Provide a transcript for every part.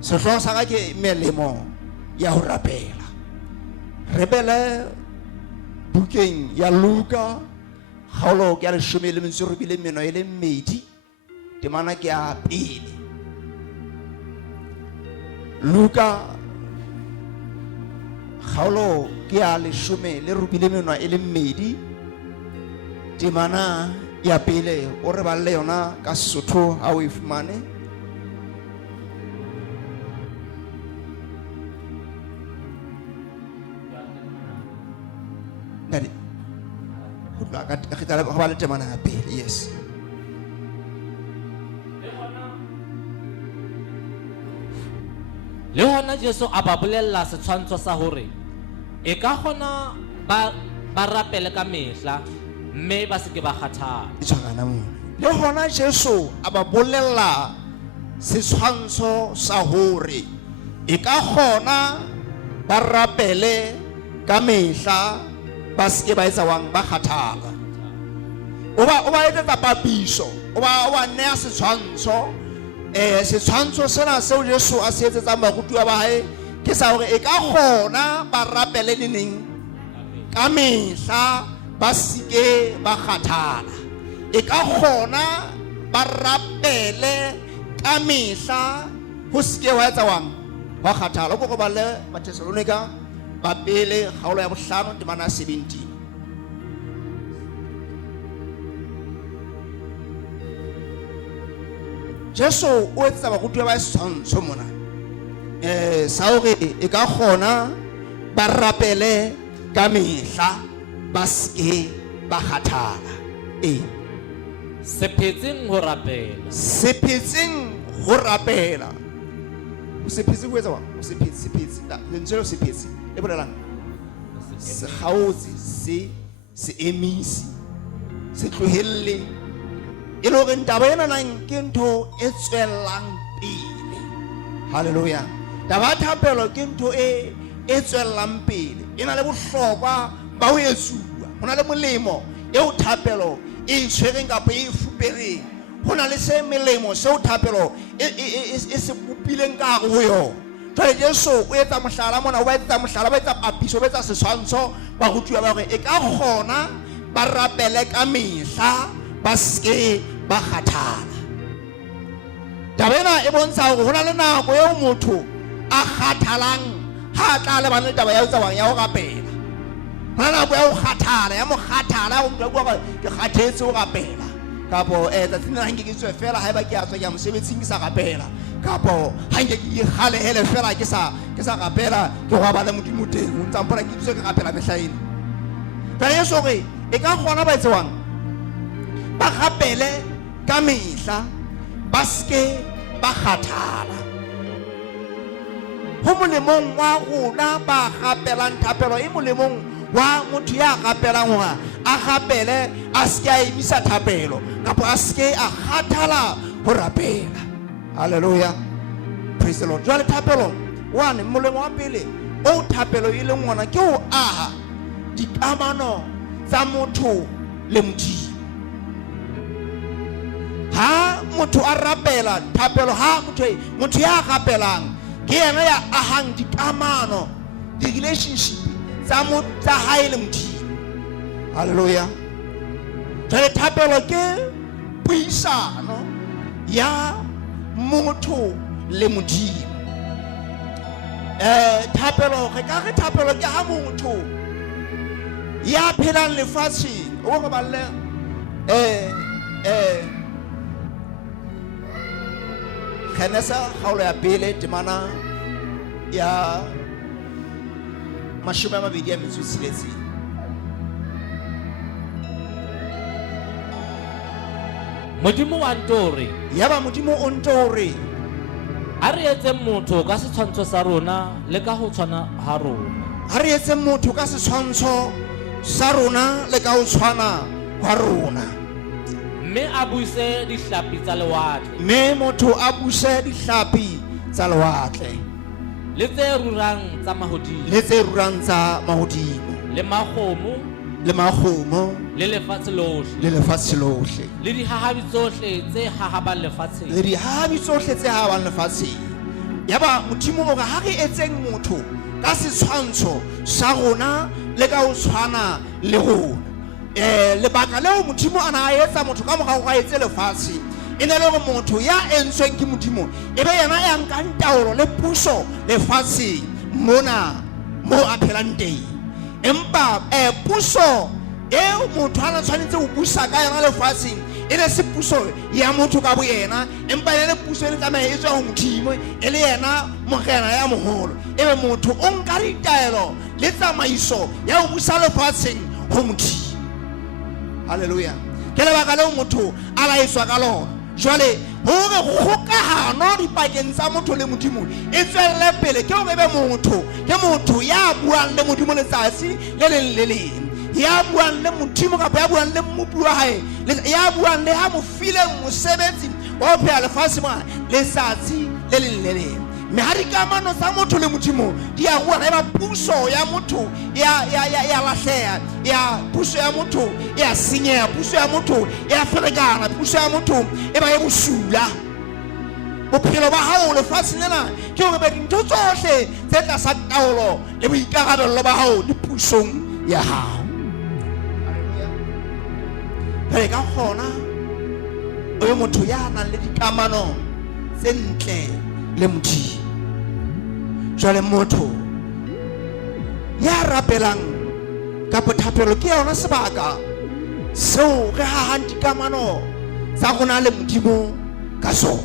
Sehlooho sa ka ke melemo ya ho rapela. Re bele bukeng ya Luka kgaolo ke ya 12 temana ke ya 2. Luka kgaolo ke ya 12 temana ya 2 o re balle yona ka Sesotho ha o e fumane. Yes. Le hona Jesu a ba bolella setshwantsho sa hore e ka hona ba rapele ka mehla mme ba se ke ba kgathala. Le hona Jesu a ba bolella setshwantsho sa hore e ka hona ba rapele ka mehla ba se ke ba etsawang ba kgathala. O ba etsa papiso, o ba nea setshwantsho. Setshwantsho sena seo Jesu a se etsetsang barutwa ba hae ke sa hore e ka kgona ba rapele neng ka mehla ba se ke ba kgathala. E ka kgona ba rapele ka mehla ho se ke wa etsawang ba kgathala. Go ba le Mathesalonika ba pele kgaolo ya 5 temana 17. Jesu o etsa barutwa ba setshwantsho mona sa hore e ka kgona ba rapele ka mehla ba se ke ba kgathala. Sephetseng ho rapela. Sephetseng ho rapela. O sephetse ho etsa o sephetse lentswe le sephetse e bolelang se kgaotse se emisi se tlohelle e le hore taba ena nang ke ntho e tswellang pele. Haleluya. Taba thapelo ke ntho e tswellang pele, e na le bohlokwa ba ho etsuwa. Ho na le molemo eo thapelo e tshwereng kapa e fupereng. Ho na le se melemo seo thapelo e se bopileng ka hare ho yona. Jwale Jesu o etsa mohlala mona, o ba etsa mohlala, ba etsa papiso, ba etsa setshwantsho ba rutwa ba hore e ka kgona ba rapele ka mehla ba se ke ba kgathala. Taba ena e bontsha hore ho na le nako eo motho a kgathalang ha tla le bana taba ya tsawang ya ho rapela. Ho na nako ya ho kgathala, ya mo kgathala o motho a bua ke kgathetse ho rapela. Kapo tsatsing la nke ke tswe fela ha eba ke a tswa ke a mosebetsing ke sa rapela. Kapo ha nke ke kgalehele fela ke sa rapela ke go ba le modimo teng. O ntsa mpona ke tswe ke rapela mehlaene. Jwale Yesu re e ka kgona ba etswang ba rapele ka mehla ba se ke ba kgathala. Ho molemong wa rona ba rapelang thapelo e molemong wa motho ya rapelang hore a rapele a se ke a emisa thapelo kapa a se ke a kgathala ho rapela. Haleluya. Praise the Lord. Jwale thapelo one molemo wa pele o thapelo e leng ngwana ke ho aha dikamano tsa motho le Modimo. Ha motho a rapela thapelo, ha motho ya rapelang ke yena ya ahang dikamano, di-relationship tsa hae le Modimo. Haleluya. Jwale thapelo ke puisano ya motho le Modimo. Thapelo re ka re thapelo ke ha motho ya phelang lefatsheng o go ba le Genesa kgaolo ya pele temana ya 26. Modimo wa ntore yaba modimo o ntore a re etse motho ka setshwantsho sa rona le ka ho tshwana ha rona. A re etse motho ka setshwantsho sa rona le ka ho tshwana ha rona. Mme a buse dihlapi tsa lewatle. Mme motho a buse dihlapi tsa lewatle. Le tse rurang tsa mahodimo. Le tse rurang tsa mahodimo. Le makgomo. Le makgomo. Le lefatshe lohle. Le lefatshe lohle. Le dihahabi tsohle tse hahabang lefatsheng. Le dihahabi tsohle tse hahabang lefatsheng. yaba modimo o ga ha re etseng motho ka setshwantsho sa rona le ka o tshwana le rona. Lebaka leo modimo ana a etsa motho ka morao ga etse lefatshe e ne le gore motho ya entsweng ke modimo e be yena ya nkang taolo le puso lefatsheng mona mo a phelang teng. Empa puso eo motho a tshwanetse go busa ka yona lefatsheng e le se puso ya motho ka bo yena, empa e le puso e le tsamaya e tswa go modimo e le yena mogena ya mogolo. E be motho o nka ditaelo le tsamaiso ya go busa lefatsheng go modimo. Haleluya. Ke lebaka leo motho a laetswa ka lona. Jwale hore kgokahano dipakeng tsa motho le modimo e tswelle pele ke hore be motho ke motho ya buang le modimo letsatsi le leng le leng, ya buang le modimo kapa ya buang le mmupi wa hae, ya buang le ha mo file mosebetsi wa ho pheha lefatshe mona letsatsi le leng le leng. Me ha dikamano tsa motho le modimo di a buana, e ba puso ya motho ya lahleha, ya puso ya motho ya senyeha, puso ya motho ya ferekana, puso ya motho e ba e bosula. Bophelo ba hao lefatshe lena ke hore be dintho tsohle tse tlasa taolo le boikarabelo ba hao di pusong ya hao. Re ka kgona o ye motho ya nang le dikamano tse ntle le modimo. Jwale motho ya rapelang ka thapelo ke yona sebaka seo re hahang dikamano tsa rona le modimo ka sona.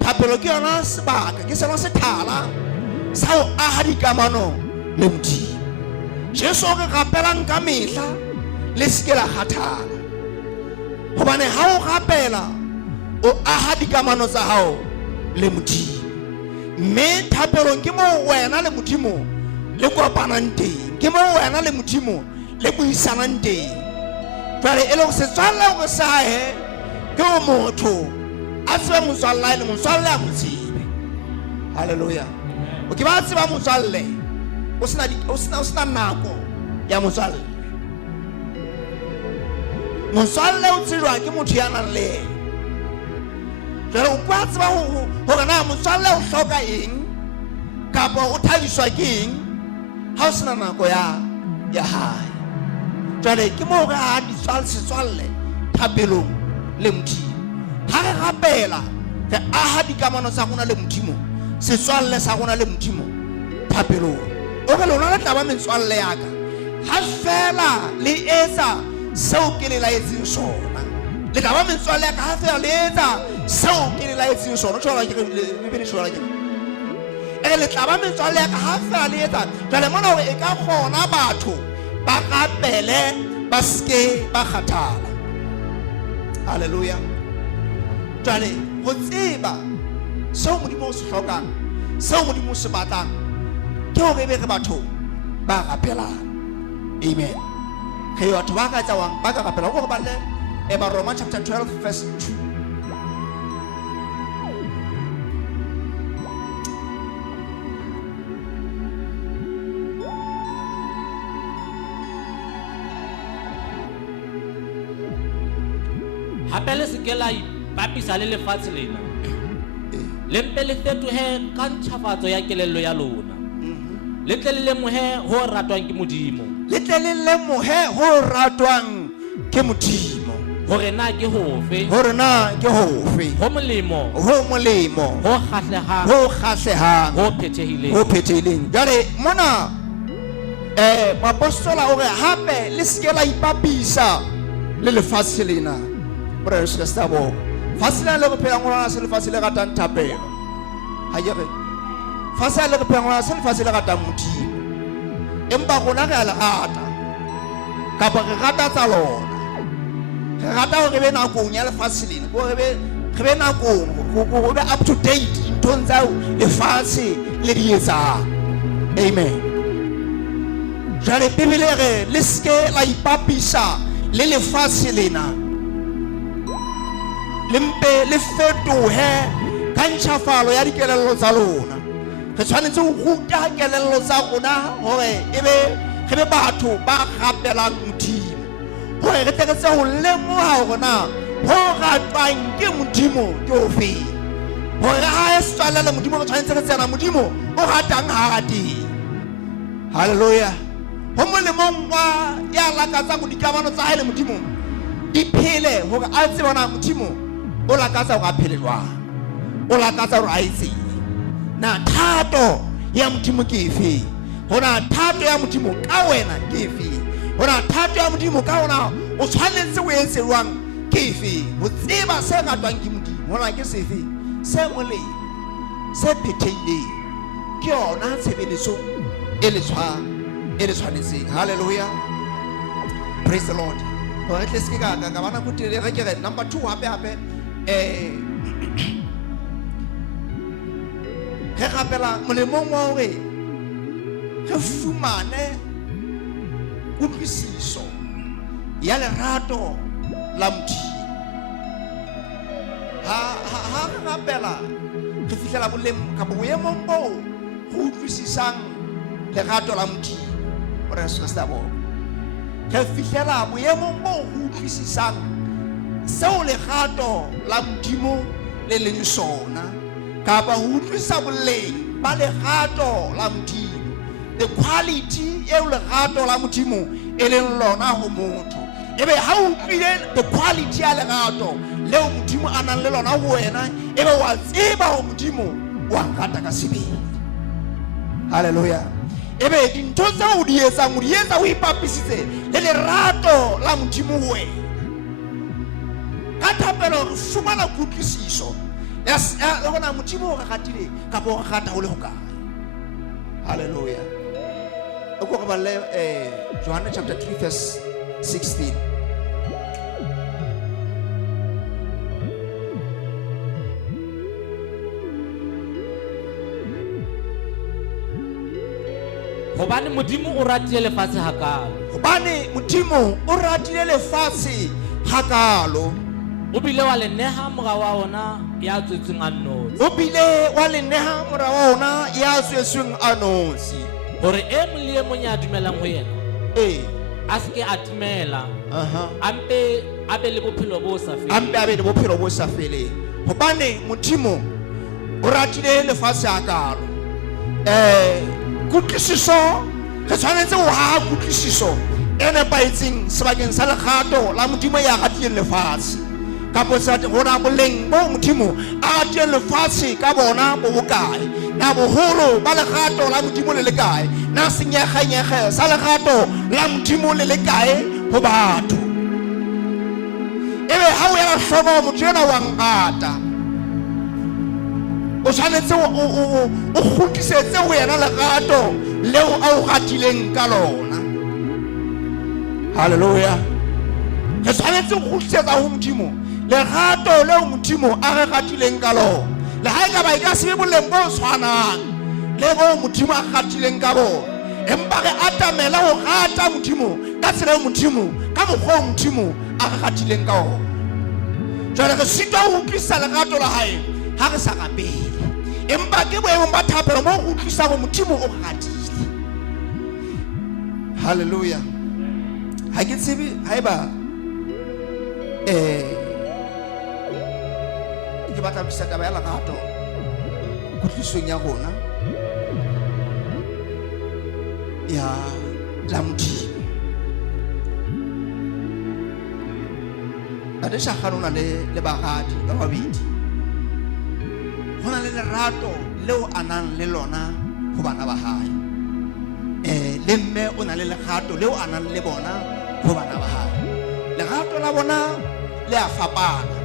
Thapelo ke yona sebaka, ke sona sethala sa ho aha dikamano le modimo. Jesu re rapelang ka mehla le se ke la kgathala, hobane ha o rapela o aha dikamano tsa hao le modimo. Mme thapelong ke moo wena le modimo le kopanang teng, ke moo wena le modimo le buisanang teng. Jwale e le go setswalle go sahe ke o motho a tsebe motswalle le motswalle a motsebe. Haleluya. O ke ba tseba motswalle o sena nako ya motswalle. Motswalle o tsejwa ke motho ya nang le ena. Jwale o kwa tseba hore na motswalle o hloka eng kapa o thabiswa ke eng ha o sena nako ya hae. Jwale ke moo re ha setswalle thapelong le modimo. Ha re rapela re aha dikamano tsa rona le modimo, setswalle sa rona le modimo thapelong. O re lona le tla ba metswalle ya ka ha fela le etsa seo ke le laetseng sona. Le tla ba metswalle ya ka ha fela le etsa seo ke le laetseng sona. Tshwara ke le tshwara ke le tla ba metswalle ya ka ha fela le etsa. Jwale mona hore e ka kgona batho ba rapele ba ske ba kgathala. Haleluya. Jwale ho tseba seo modimo se hlokang, seo modimo se batlang ke hore be re batho ba rapelang. Amen. Ke batho ba ka tsawang ba ka rapela go ba le Romans chapter 12 verse 2. Hape le se ke la ipapisa le lefatshe lena le mpe le fetohe ka ntjhafatso ya kelello ya lona, le tle le lemohe ho ratwang ke modimo, le tle le lemohe ho ratwang ke modimo. Hore na ke hofe, ho molemo, ho kgahlehang, ho phethehileng. Jwale mona mapostola o re hape le se ke la ipapisa le lefatshe lena. Brother sister bo fasila le go phela ngwana se le fasile ga tang thapelo ha ye re fasila le go phela ngwana se le fasile ga tang modimo. Empa gona ga la ata ka ba re rata tsa lona, re rata go be na go nya le fasile go re be na go be up to date ntong tsa le fase le di etsa. Amen. Jare bibele re le ske la ipapisa le lefatshe lena, lempe le fetohe ka ntjhafalo ya dikelello tsa lona. Re tshwanetse go ruta kelello tsa rona hore re be batho ba gapelang modimo, hore re tle re ho lemoha hore na ho ratwang ke modimo ke ofe, hore ha se tswalele modimo re tshwanetse re tsena modimo o ratang ha rati. Hallelujah. Ho molemong wa ya lakatsa go dikamano tsa hae le modimo di phele hore a tsebana modimo o lakatsa go aphele jwang, o lakatsa go a itse na thato ya modimo ke efe, hona thato ya modimo ka wena ke efe, hona thato ya modimo ka ona o tshwanetse o etse jwang ke efe, ho tseba se ratwang ke modimo hona ke sefe se moleng se phethehileng ke ona tshebeletso e le tshwanetseng. Hallelujah. Praise the Lord. Ho re tlese ka bana go tire re ke number 2 hape re gapela molemong wa hore re fumane kutlwisiso ya lerato la Modimo. Ha re gapela re fihlela boleng ka boemong bo go utlwisisang lerato la Modimo. Re se bo re fihlela boemong bo go utlwisisang seo lerato la Modimo le leng sona, kapa ho utlwisa boleng ba lerato la Modimo, the quality eo lerato la Modimo e leng lona ho motho. Ebe ha o utlwile the quality ya lerato leo Modimo a nang le lona ho wena, ebe wa tseba ho Modimo wa rata ka sebele. Hallelujah. Ebe dintho tsa o di etsa o ipapisitse le lerato la Modimo ho wena. Ka thapelo re fumana kutlwisiso ya gona Modimo o ratile ka bo rata ho le ho kae. Hallelujah. O go ba le John chapter 3 verse 16. Hobane Modimo o ratile lefatshe hakalo. Hobane Modimo o ratile lefatshe hakalo. O bile wa le neha mora wa ona ya tswetseng anotsi. O bile wa le neha mora wa ona ya tswetseng anotsi. Hore e mong le e mong ya dumelang ho yena a se ke a timela, ampe a be le bophelo bo sa feleng. Ampe a be le bophelo bo sa feleng. Hobane Modimo o ratile lefatshe hakalo. Kutlwisiso re tshwanetse ho ha kutlwisiso e nepaetseng sebakeng sa lerato la Modimo ya ratile lefatshe. Kapo sa rona boleng bo Modimo a ratile lefatshe ka bona bo bokae, na boholo ba lerato la Modimo le lekae, na senyeganyege sa lerato la Modimo le lekae ho batho. Ebe ha o ya hloka motho ena wa ngata, o tshwanetse o kgutlisetse ho yena lerato leo a o ratileng ka lona. Hallelujah. Re tshwanetse o kgutlisetsa ho Modimo lerato leo Modimo a re ratileng ka lona. Le ha eka ba ka se boleng bo tshwanang le bo Modimo a ratileng ka bona, empa re atamela ho rata Modimo ka tsela ya Modimo, ka mokgwa Modimo a re ratileng ka ona. Jwale re sitwa ho utlwisa lerato la hae ha re sa rapele, empa ke boemong ba thapelo mo go utlwisa go Modimo o ratile. Hallelujah. Ha ke tsebe haeba ke batla bisa taba ya lerato kutlwisong ya rona ya la Modimo. Ade shagana le bagadi ba babedi, hona le lerato leo a nang le lona ho bana ba hae. Le mme o na le lerato leo a nang le bona ho bana ba hae. Lerato la bona le a fapana.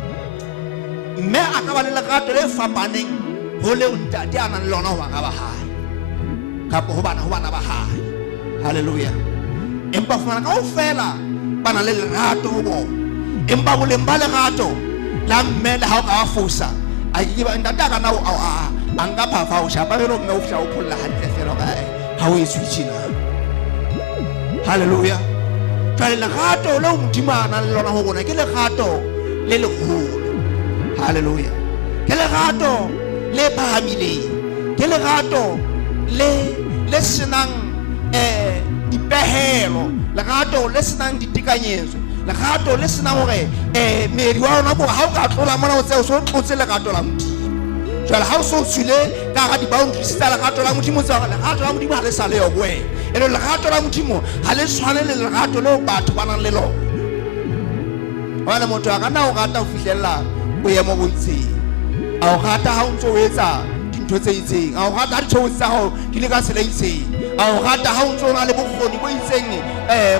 Mme a ka ba le lerato le fapaneng ho leo ntate a nang le lona ho bana ba hae, kapo ho bana ba hae. Hallelujah. Empa fana kaofela ba na le lerato ho bona, empa boleng ba lerato la mme le ha o ka fosa a ke ba ntate ka na o a nka phafa o shapa re mme o fya o pholla hantle fela ga ha o switch na. Hallelujah. Tla lerato le Modimo a nang le lona ho bona ke lerato le legolo. Hallelujah. Ke lerato le phahamileng, ke lerato le senang dipehelo, lerato le senang ditekanyetso, lerato le senang hore meri wa ona bo ha o ka tlola mona o tse o so tlotse lerato la Modimo. jwale ha o so tswile ka ga di-boundaries tsa lerato la modimo tsa lerato la modimo ha le sa le yo wena ene lerato la modimo ha le tshwane le lerato leo batho ba nang le lona wena motho a ka nna o rata ho fihlella boemo bo itseng a o rata ha o ntso o etsa dintho tse itseng a o rata ha ditjheho tsa hao di le ka tsela itseng a o rata ha o ntso o na le bokgoni bo itseng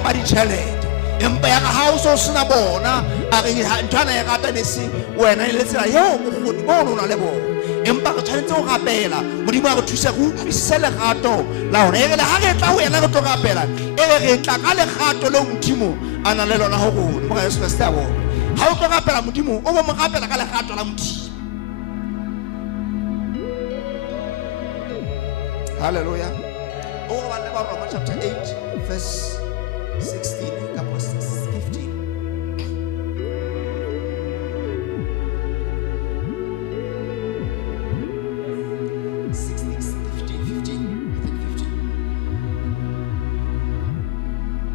ba ditjhelete empa ya ka ha o so sena bona a re nthwana e rata ne se wena e le tsela yeo bokgoni bona o na le bona empa re tshwanetse go rapela modimo a re thusa go utlwisise lerato la ona e re le ha re tla wena re tlo rapela e re re tla ka lerato leo modimo a na le lona go rona mo ga Yesu Kriste a bona ha o tlo rapela modimo o bo mo rapela ka lerato la modimo. Hallelujah. Oh, Romans chapter 8 verse 16 couple 15.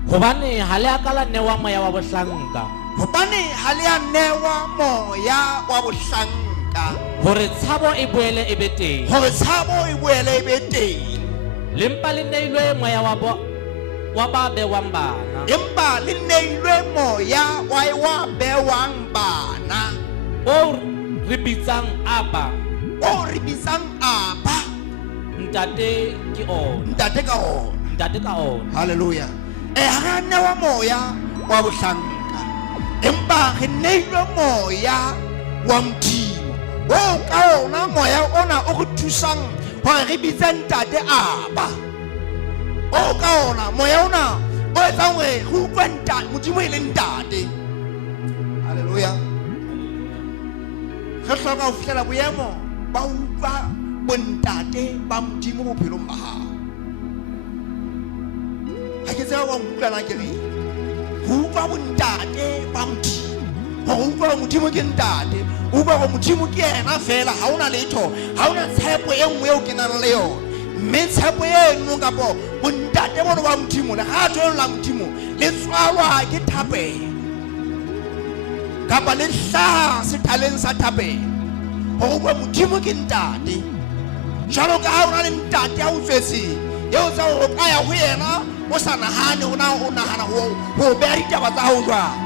Hobane ha le akala newa moya wa bohlanka. Hobane ha le a newa moya wa bohlanka. Hore tshabo e boele e be teng. Hore tshabo e boele e be teng. Lempa le neilwe moya wa ba bewang bana. Empa le neilwe moya wa bewang bana. O re bitsang Aba. O re bitsang Aba. Ntate ke ona. Ntate ka ona. Ntate ka ona. Hallelujah. Ha re newa moya wa bohlanka empa re neilwe moya wa modimo o ka ona moya ona o re thusang hore re bitse ntate Aba o ka ona moya ona o etsang hore re utlwe ntate modimo e le ntate. Hallelujah. Re hloka ho fihlela boemo ba utlwa bontate ba modimo bophelong ba hao. Ha ke tseba wa utlwana ke re ho utlwa bontate ba modimo ho utlwa modimo ke ntate o utlwa go modimo ke yena fela ha ona letho ha ona tshepo e nngwe eo ke nang le yona mme tshepo e nngwe kapo bontate bona ba modimo le ga tlo la modimo le tswalwa ke thapelo kapa le hlaha sethaleng sa thapelo ho utlwa modimo ke ntate jalo ka ha ona le ntate a utswetseng eo tsa go kaya ho yena o sa nahane o nahana ho beha ditaba tsa hao jwang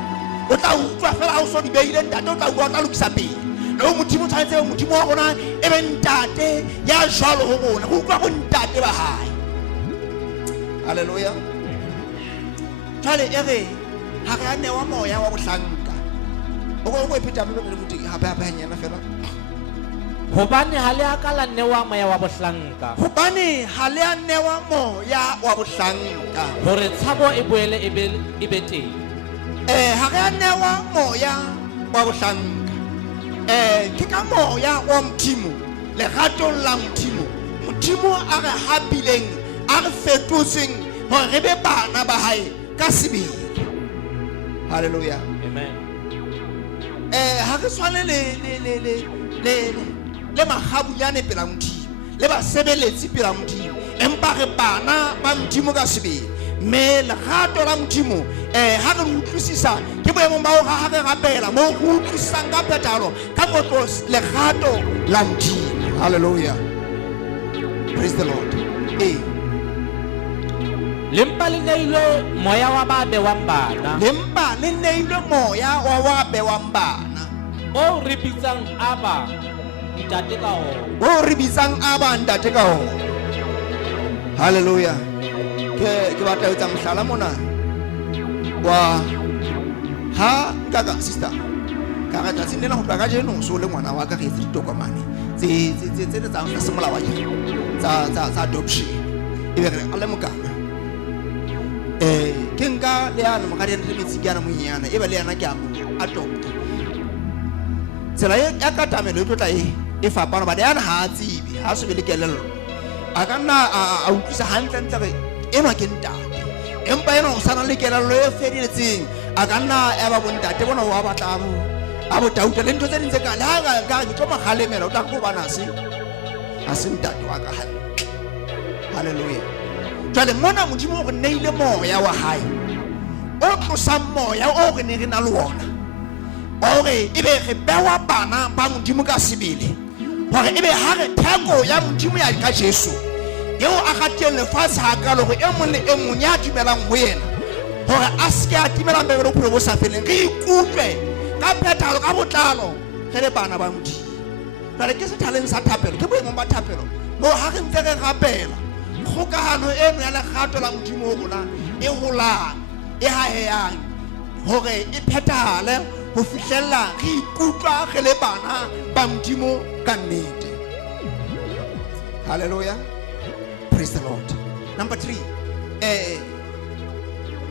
o tla utlwa fela ha o so di behile ntate o tla utlwa o tla lokisa pele le modimo tshwanetse modimo wa rona e be ntate ya jwalo ho rona go utlwa go ntate ba hae. Hallelujah. Jwale e re ha re a newa moya wa bohlanka o go ipheta mme le motho hape hanyana fela. Hobane ha le akala newa moya wa bohlanka. Hobane ha le a newa moya wa bohlanka. Hore tshabo e boele e be teng. Ha re a newa moya wa bohlanka. Ke ka moya wa modimo leratong la modimo modimo a re habileng a re fetotseng hore re be bana ba hae ka sebele. Hallelujah. Amen. Ha re tshwane le magabunyane pela modimo le basebeletsi pela modimo empa re bana ba modimo ka sebele mme lerato la modimo ha re utlwisisa ke boemong ba hore ha re rapela mo re utlwisisang ka phethalo ka kotlo lerato la modimo. Hallelujah. Praise the Lord. Lempa le neilwe moya wa ba bewang bana. Lempa le neilwe moya wa bewang bana o re bitsang Aba ntate ka ona. O re bitsang Aba ntate ka ona. Hallelujah. Ke batla ho etsa mohlala mona wa ha kaka sister ka ga tsa nna ho tla ga jeno so le ngwana wa ka re etsa ditokomane tse tsa semolao wa ke tsa adoption e be re a le mokana ke nka le yana mo ga re metsi ke yana monyana e be le yana ke a adopt tsela ya katamelo e tlotla e fapana ba yana ha tsibi ha se be le kelello a ka nna a utlwisa hantle ntle ema ke ntate empa ena o sana le kelello e fediletseng a ka nna ya ba bontate bona wa batla abo tauta le ntho tse dintse ka le ha ka ke tlo magalemela o tla go bana a se ntate wa ka hantle. Hallelujah. Jwale mona modimo go neile moya wa hae o tlosa moya o re ne re na le ona o re ebe re bewa bana ba modimo ka sebele hore ebe ha re theko ya modimo ya ka Jesu eo a gatile lefatshe ha ka le go e mong le e mong ya dumelang ho yena hore a se ke a timela mbele bophelo bo sa feleng re ikutlwe ka phethalo ka botlalo re le bana ba modimo. Jwale ke sethaleng sa thapelo ke boemong ba thapelo mo ha re ntse re rapela kgokahano eno ya legato la modimo ho rona e holang e haheyang hore e phethale ho fihlella re ikutlwa re le bana ba modimo ka nnete. Hallelujah. Praise the Lord. Number 3,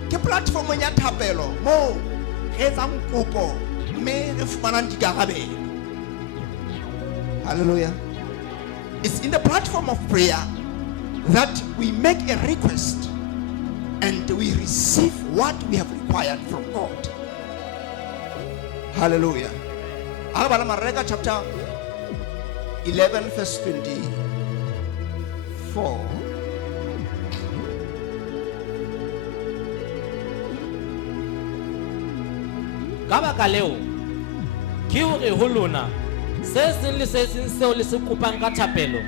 ke platform ya thapelo mo re etsang kopo mme re fumanang dikarabelo. Hallelujah. It's in the platform of prayer that we make a request and we receive what we have required from God. Hallelujah. Mareka chapter 11 verse 24. Ka baka leo ke hore ho lona se seng le se seng seo le se kopang ka thapelo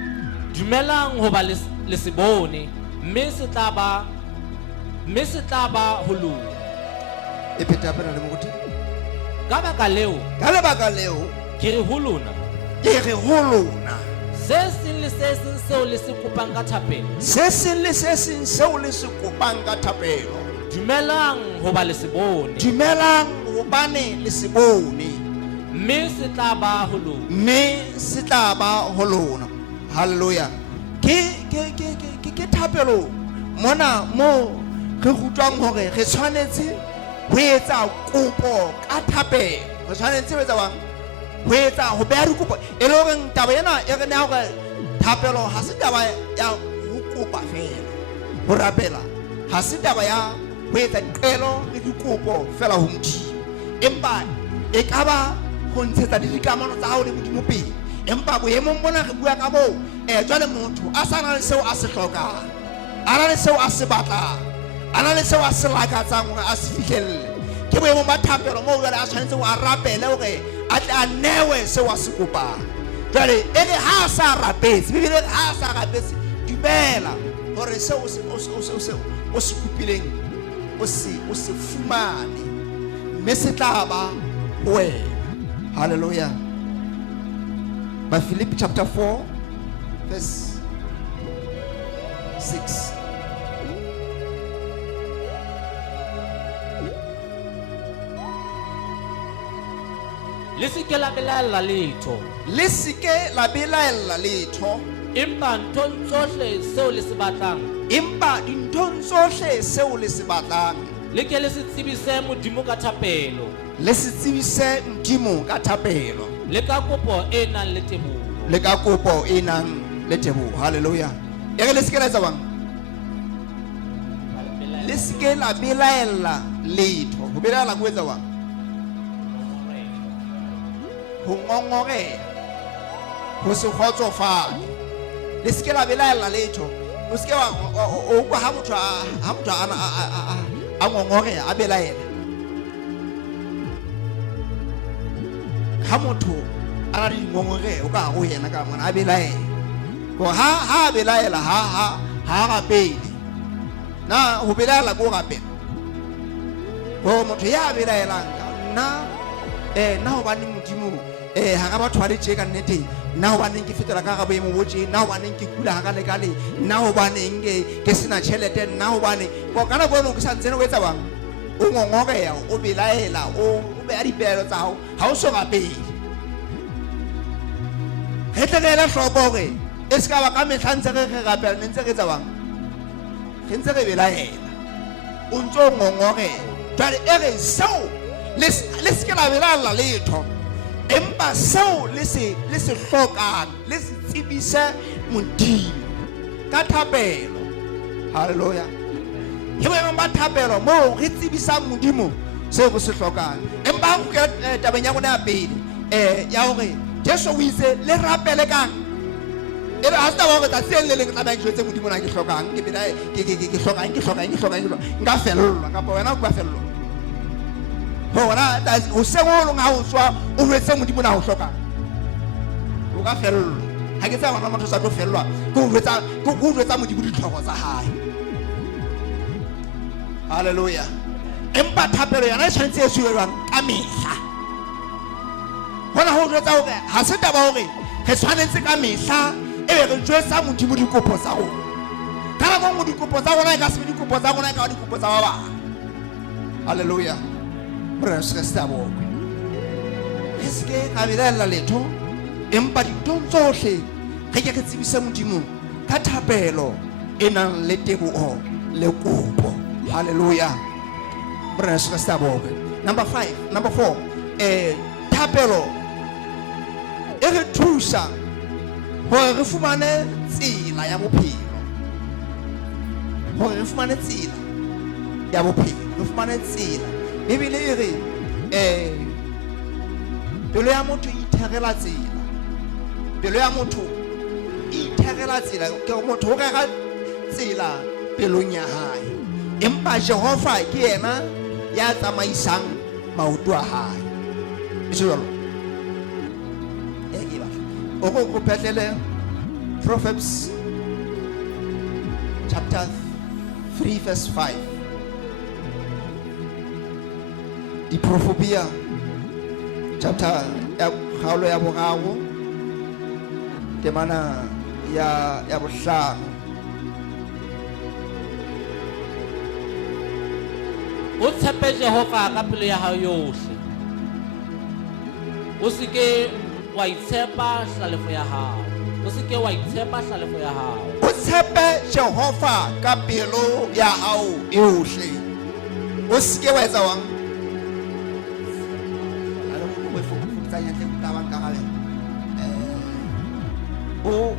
dumelang ho ba le se bone mme se tla ba ho lona. E pheta pela le moruti. Ka baka leo ke re ho lona se seng le se seng seo le se kopang ka thapelo dumelang ho ba le se bone le se bone mme se tla ba ho lona. Hallelujah. Ke thapelo mona mo re rutwang hore re tshwanetse ho etsa kopo ka thapelo. Re tshwanetse ho etsa bang ho etsa ho beha dikopo e le hore taba ena e re ne hore thapelo ha se taba ya ho kopa fela ho rapela ha se taba ya ho etsa diqelo le dikopo fela ho modimo empa e ka ba ho ntshetsa dikamano tsa hao le modimo pele empa boemong bona re bua ka moo jwale motho a sa na le seo a se hlokang a na le seo a se batlang a na le seo a se lakatsang hore a se fihlelle ke boemong ba thapelo moo jwale a tshwanetse ho a rapele hore a tle a newe seo a se kopang. Jwale e le ha a sa rapetse bibele ha a sa rapetse dumela hore seo o se kopileng o se fumane mme se tla ba ho wena. Hallelujah. By Philippians chapter 4 verse 6. Le se ke la belaela letho empa nthong tsohle seo le se batlang le ke le se tsebise modimo ka thapelo le ka kopo e nang le teboho. Hallelujah. E re le se ke la etsa bang le se ke la belaela letho ho belaela go etsa bang ho ngongoreha ho se kgotsofale le se ke la belaela letho o se ke wa o kwa ha motho a ngongoreha a belaela ha motho a na le ngongoreha o ka go yena ka mona a belaela go ha belaela ha rapele na ho belaela go rapela go motho ya belaelang na ho ba ni modimo ha ka batho ba le tje ka nnete na ho ba neng ke fetela ka ga boemo bo tje na ho ba neng ke kula ha ka le kale na ho ba neng ke sena tšhelete na ho ba neng go kana bona ke sa ntsene go etsa bang o ngongoreha o belaela o be a dipelo tsa hao ha o so rapele ge tlegela hloko gore e se ka ba ka mehla ntse re rapela ne ntse re etsa bang ge ntse re belaela o ntse o ngongoreha jwale e re seo le se ke la belaela letho empa seo le se hlokang le se tsebise modimo ka thapelo. Hallelujah. Ke boemong ba thapelo mo re tsebisang modimo seo go se hlokang empa go ke tabeng ya rona ya pele ya hore Jesu o itse le rapele kang e re ha se taba hore tsatsing le leng tla jwetse modimo na ke hlokang ke bela ke hlokang nka fellwa kapa wena o ka fellwa ho wena o se go longa ho tswa o retse modimo na ho hloka o ka fellwa ha ke tsaya ngwana motho sa tlo fellwa go jwetsa modimo ditlhogo tsa hae. Hallelujah. Empa thapelo yana e tshwanetse e suelwang ka mehla. Hona ho jwetsa hore ha se taba hore re tshwanetse ka mehla e be re jwetsa modimo dikopo tsa rona. Ka nako mo dikopo tsa rona e ka se dikopo tsa rona e ka dikopo tsa ba bang. Hallelujah. Brother sister bo. Eske ka bidela letho empa ditong tsohle re ke tsebisa modimo ka thapelo e nang le teboho le kopo. Hallelujah. Brother sister bo. Number 4, thapelo e re thusa hore re fumane tsela ya bophelo. Hore re fumane tsela ya bophelo, re fumane tsela. Bibele e re pelo ya motho e ithagela tsela. Pelo ya motho e ithagela tsela. Ke motho o rega tsela pelong ya hae. Empa Jehova ke yena ya tsamaisang maoto a hae. Isolo e ba o phetlele Proverbs chapter 3 verse 5. Di Proverbia chapter ya kgaolo ya boraro temana ya bohlano. O tshepe Jehova ka pelo ya hao yohle. O se ke wa itshepa hlalefo ya hao. O se ke wa itshepa hlalefo ya hao. O tshepe Jehova ka pelo ya hao yohle. O se ke wa etsa wang?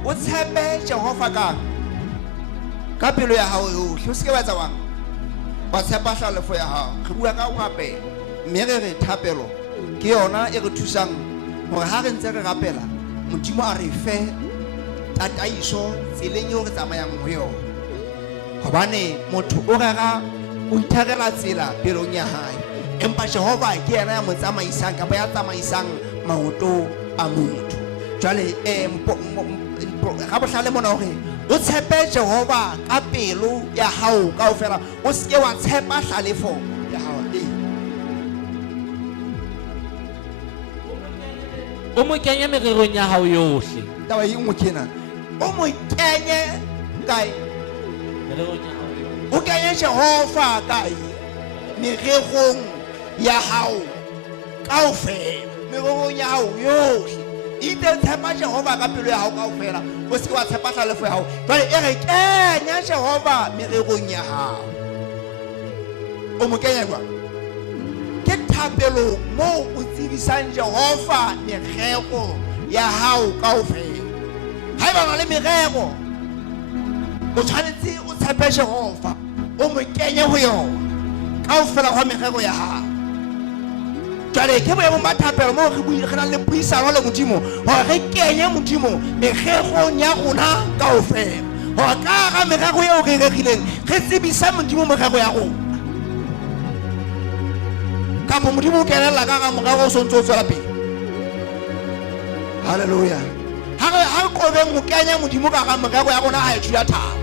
O tshepe Jehova ka pelo ya hao yohle. O se ke wa etsa wang? Wa tshepa hlalefo ya hao. Re bua ka gape mme re thapelo ke yona e re thusang hore ha re ntse re rapela modimo a re fe tataiso tseleng eo re tsamayang ho yona. Hobane motho o rera o ithagela tsela pelong ya hae, empa Jehova ke yena ya mo tsamaisang kapa ya tsamaisang maoto a motho. Jwale ga bohlale mona hore o tshepe Jehova ka pelo ya hao kaofela, o se ke wa tshepa hlalefo ya hao. O mo kenye mererong ya hao yohle. Taba e nngwe kena o mo kenye kae? Mererong ya hao yohle. O kenye Jehova kae? Mererong ya hao kaofela. Mererong ya hao yohle. Ite tshepa Jehova ka pelo ya hao kaofela, o se ke wa tshepa hlalefo ya hao. Jwale e re kenya Jehova mererong ya hao. O mo kenya jwang? Ke thapelo mo o tsebisang Jehova merero ya hao kaofela. Ha eba na le merero, o tshwanetse o tshepe Jehova, o mo kenye ho yona kaofela wa merero ya hao. Jwale ke boemo ba thapelo mo re nang le puisano le modimo hore re kenye modimo mererong ya rona kaofela. Hore ka ga merero eo re regileng re tsebisa modimo merero ya rona. Kapo modimo o kenella ka ga morero o sontso o tswela pele. Hallelujah. Ha re qobeng ho kenya modimo ka ga morero ya rona ha e thuya thaba.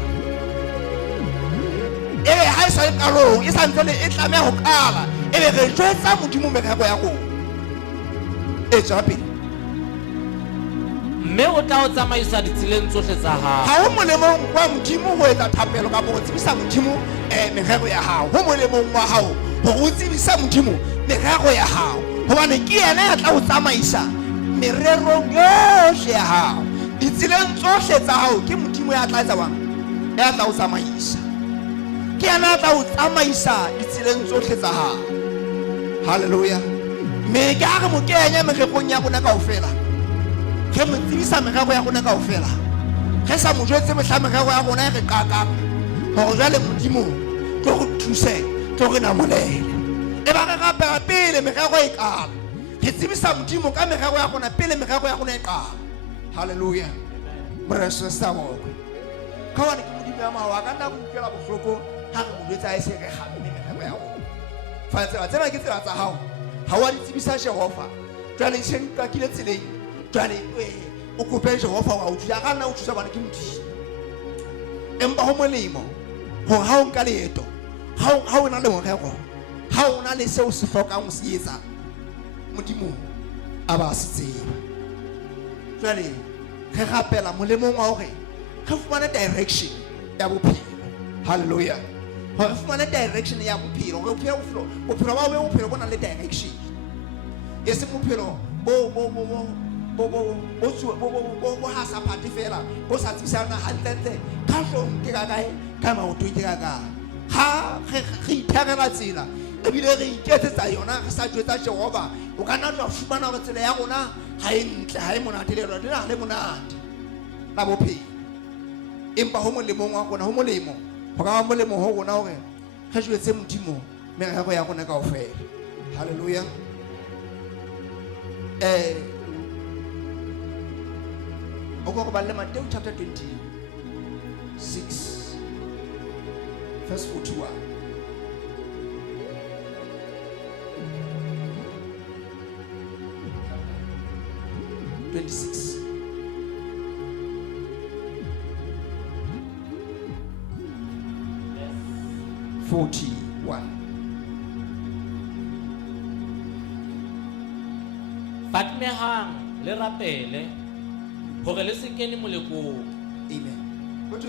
Ebe ha e sa le qalong e sa ntse e tlameha ho qala, ebe re jwetsa modimo merero ya rona. E tswa pele. Mme o tla o tsamaisa ditseleng tsohle tsa hao. Ha ho molemong wa modimo ho etsa thapelo ka ho tsebisa modimo merero ya hao. Ho molemong wa hao ho tsebisa modimo merero ya hao, hobane ke yena ya tla o tsamaisa mererong yohle ya hao. Ditseleng tsohle tsa hao ke modimo ya tla etsa bang? Ya tla o tsamaisa. Ke yena ya tla o tsamaisa ditseleng tsohle tsa hao. Hallelujah. Me ke ha re mo kenya mererong ya rona kaofela, re mo tsebisa merero ya rona kaofela, re sa mo jwetse mehla merero ya rona e re qakang hore jwale modimo tlo go thuse, tlo re namolele. E ba re rapela pele merero e qala, re tsebisa modimo ka merero ya rona pele merero ya rona e qala. Hallelujah. Brother sa mo ka wana ke modimo ya mawa ka nna go utlwela bohloko ha re mo jwetsa e se re gamme merero ya rona. Fa tsena ke tsela tsa hao, ha wa di tsebisa Jehova. Jwale se nka kile tseleng, jwale o kope Jehova wa o thusa ka nna o thusa bana ke modimo empa ho molemo ho ha o nka leeto ha o na le morero ha o na le seo se hlokang o se etsa modimo a ba se tseba jwale re rapela molemong wa hore re fumane direction ya bophelo hallelujah re fumane direction ya bophelo re bophelo ba o bophelo bona le direction e se bophelo bo ha sa phate fela bo sa tsisana hantle ka hlong ke ka kae ka maoto ke ka ka ha re ithagela tsela ebile re iketsetsa yona re sa jwetsa Jehova o ka nna tla fumana re tsela ya rona ha e ntle ha e monate le rona dina le monate la bophelo empa ho molemong wa rona ho molemo ho ka molemo ho rona hore re jwetse modimo merero ya rona kaofela hallelujah Go back to Matthew chapter 26, verse 41. Fatmehang le rapele hore le se kene molekong. Amen. Go to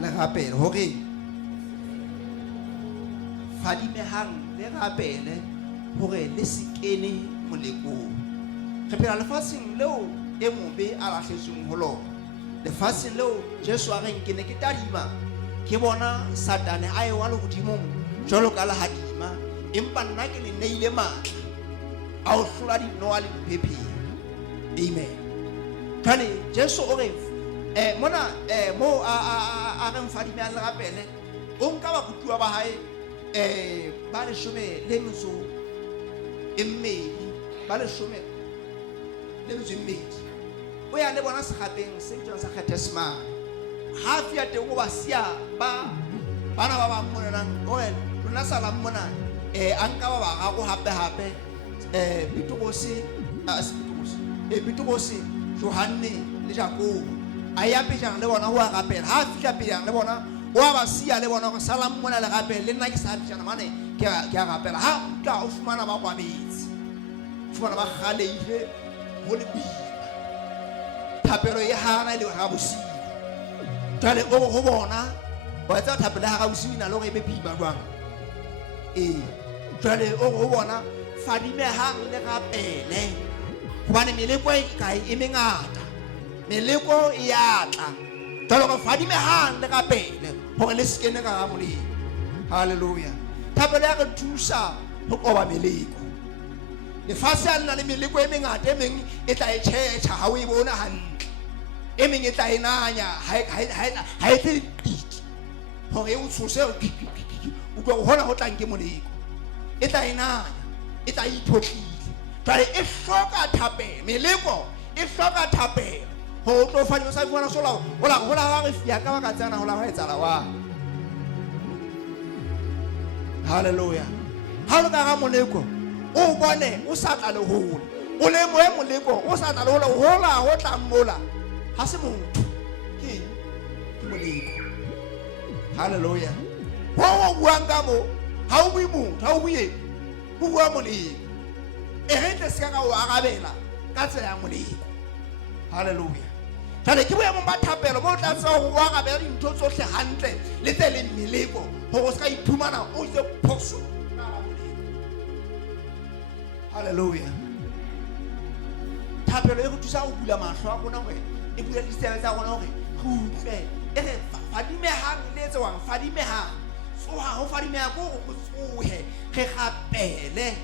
le rapele hore fadimehang le rapele hore le se kene molekong. Re phela lefatsheng leo e mobe a lahletsweng ho lona. Lefatsheng leo Jesu a reng ke ne ke tadima ke bona Satane a e wa le hodimong jwalo ka lahadima empa nna ke le neile matla a o hlola dinoa le diphephi. Amen. Kane Jesu o re mona mo a re mfadime a le rapele o nka ba kutua ba hae ba le shome le motso e mmedi ba le shome le motso e mmedi o ya le bona sekgapeng se bitswang sa kgetesma ha fia te o ba sia ba bana ba ba mona o re lona sala mona anka ba ba ga go hape bitokosi Bitokosi Johanne le Jacob aya pejang le bona ho rapela ha fihla pejang le bona o ba sia le bona go sala mona le rapela le nna ke sa pejana mane ke a rapela ha ka o fumana ba kwa metsi fumana ba khaleile ho le bi thapelo ya hana le ha bosi tale o go bona wa tsa thapelo ha ga bosi na lo re be biba jwang tale o go bona fadimehang le rapele hobane meleko e kae e mengata meleko e atla jalo ka fadimehang le rapele hore le sekene ka molemo hallelujah thapelo ya re thusa ho qoba meleko lefatshe a lena le meleko e mengata e meng e tla e tjhetjha ha o e bona hantle e meng e tla e nanya ha e tle piti hore o tshose o tlo hona ho tlang ke moleko e tla e nanya e tla ithotlile jwale e hloka thapelo meleko e hloka thapelo ho tlo fanya sa fana sola hola re fia ka baka tsana hola ho etsala wa hallelujah ha lo ka ga moleko o bone o sa tla le hole o le mo e moleko o sa tla le hole hola ho tla mmola ha se motho ke moleko hallelujah ho buang ka mo ha o bui motho ha o buie o bua moleko e rente se ka o arabela ka tsela ya moleko hallelujah tale ke boya mo bathapelo mo tla tsa go arabela dintho tsohle hantle le tele meleko go se ka iphumana o se phoso hallelujah thapelo e go thusa go bula mahlo a bona gore e bula ditsela tsa rona gore go utlwe e re fadimehang le tsewang fadimehang tsoha ho fadimeha go go tsohe ge gapele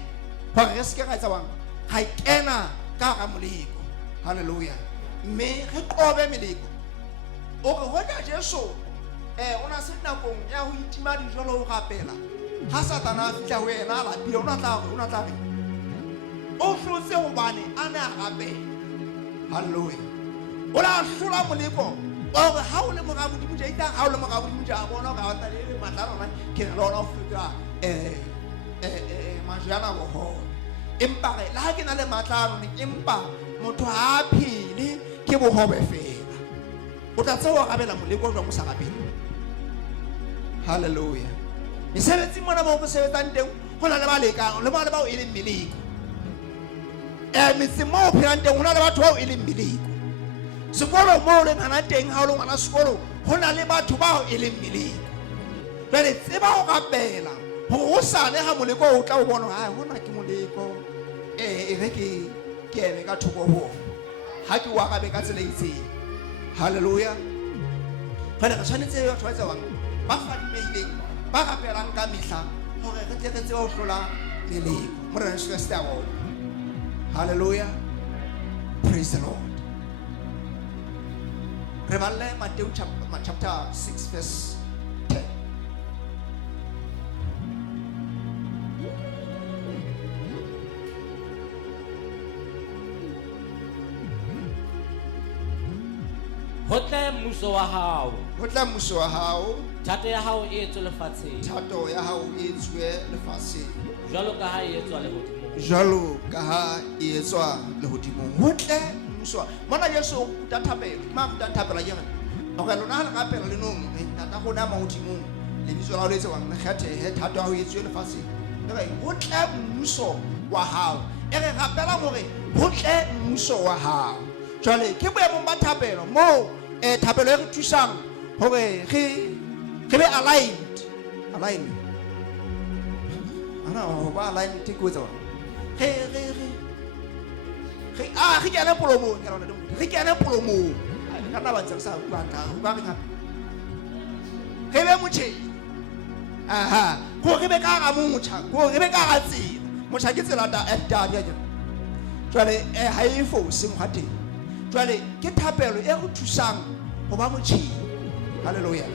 gore re se ke ga tsawang ga kena ka ga moleko hallelujah me re qobe meleko o re hona Jesu ona se nakong ya ho itima dijo le ho rapela ha Satana a fitla ho ena la pila ona tla re o hlotse ho bane ana gape hallelujah ola hlola moleko o re ha o le moga modimo ja ita ha o le moga modimo ja bona ga ta le matla rona ke lona o fika majana go ho empa re la ke na le matlano ne empa motho ha phele ke bohobe fela o tla tsewa gabela moleko jwa mo sa gabela. Hallelujah. Mesebetsi mona mo go sebetsang teng go na le ba lekang le ba bao e leng meleko. Metse mo o phelang teng go na le batho bao e leng meleko. Sekolo mo o leng hana teng ha o le ngwana sekolo go na le batho bao e leng meleko. Jwale tseba go rapela go sane ha moleko o tla o bona ha hona ke moleko e re ke eme ka thoko ho ha ke wa gabe ka tsela itseng. Hallelujah. Fela ka tshwanetse batho ba tsewang ba fadimehileng ba gapelang ka mehla gore re tle re tseba ho hlola meleko mo re se se tawo. Hallelujah. Praise the Lord. Re bale Matthew chapter 6 verse 10. Hotle mmuso wa hao. Hotla mmuso wa hao. Thato ya hao e etswe lefatsheng. Thato ya hao e etswe lefatsheng. Jwalo ka ha e etswa lehodimong. Jwalo ka ha e etswa lehodimong. Hotle mmuso. Mona Yesu o kuta thapelo. Ke ma kuta thapelo ya yena. O ka lona ha ka pela le nong tata go na mahodimong. Le bitso la o letse wa mekgethe he thato ya hao e etswe lefatsheng. Re hotle mmuso wa hao. E re rapela gore hotle mmuso wa hao. Jwale ke boemo ba thapelo mo thapelo e re thusang gore re be aligned. Ana ho ba aligned ke go re kena polomo ke rona re kena polomo ka na ba tsa sa ba ka ba re ngapa re be motšhe go re be ka ga motšha go re be ka ga tsela motšha ke tsela da ya jwale ha e fo se mo gateng jwale ke thapelo e go thusang go ba motšhi. Hallelujah.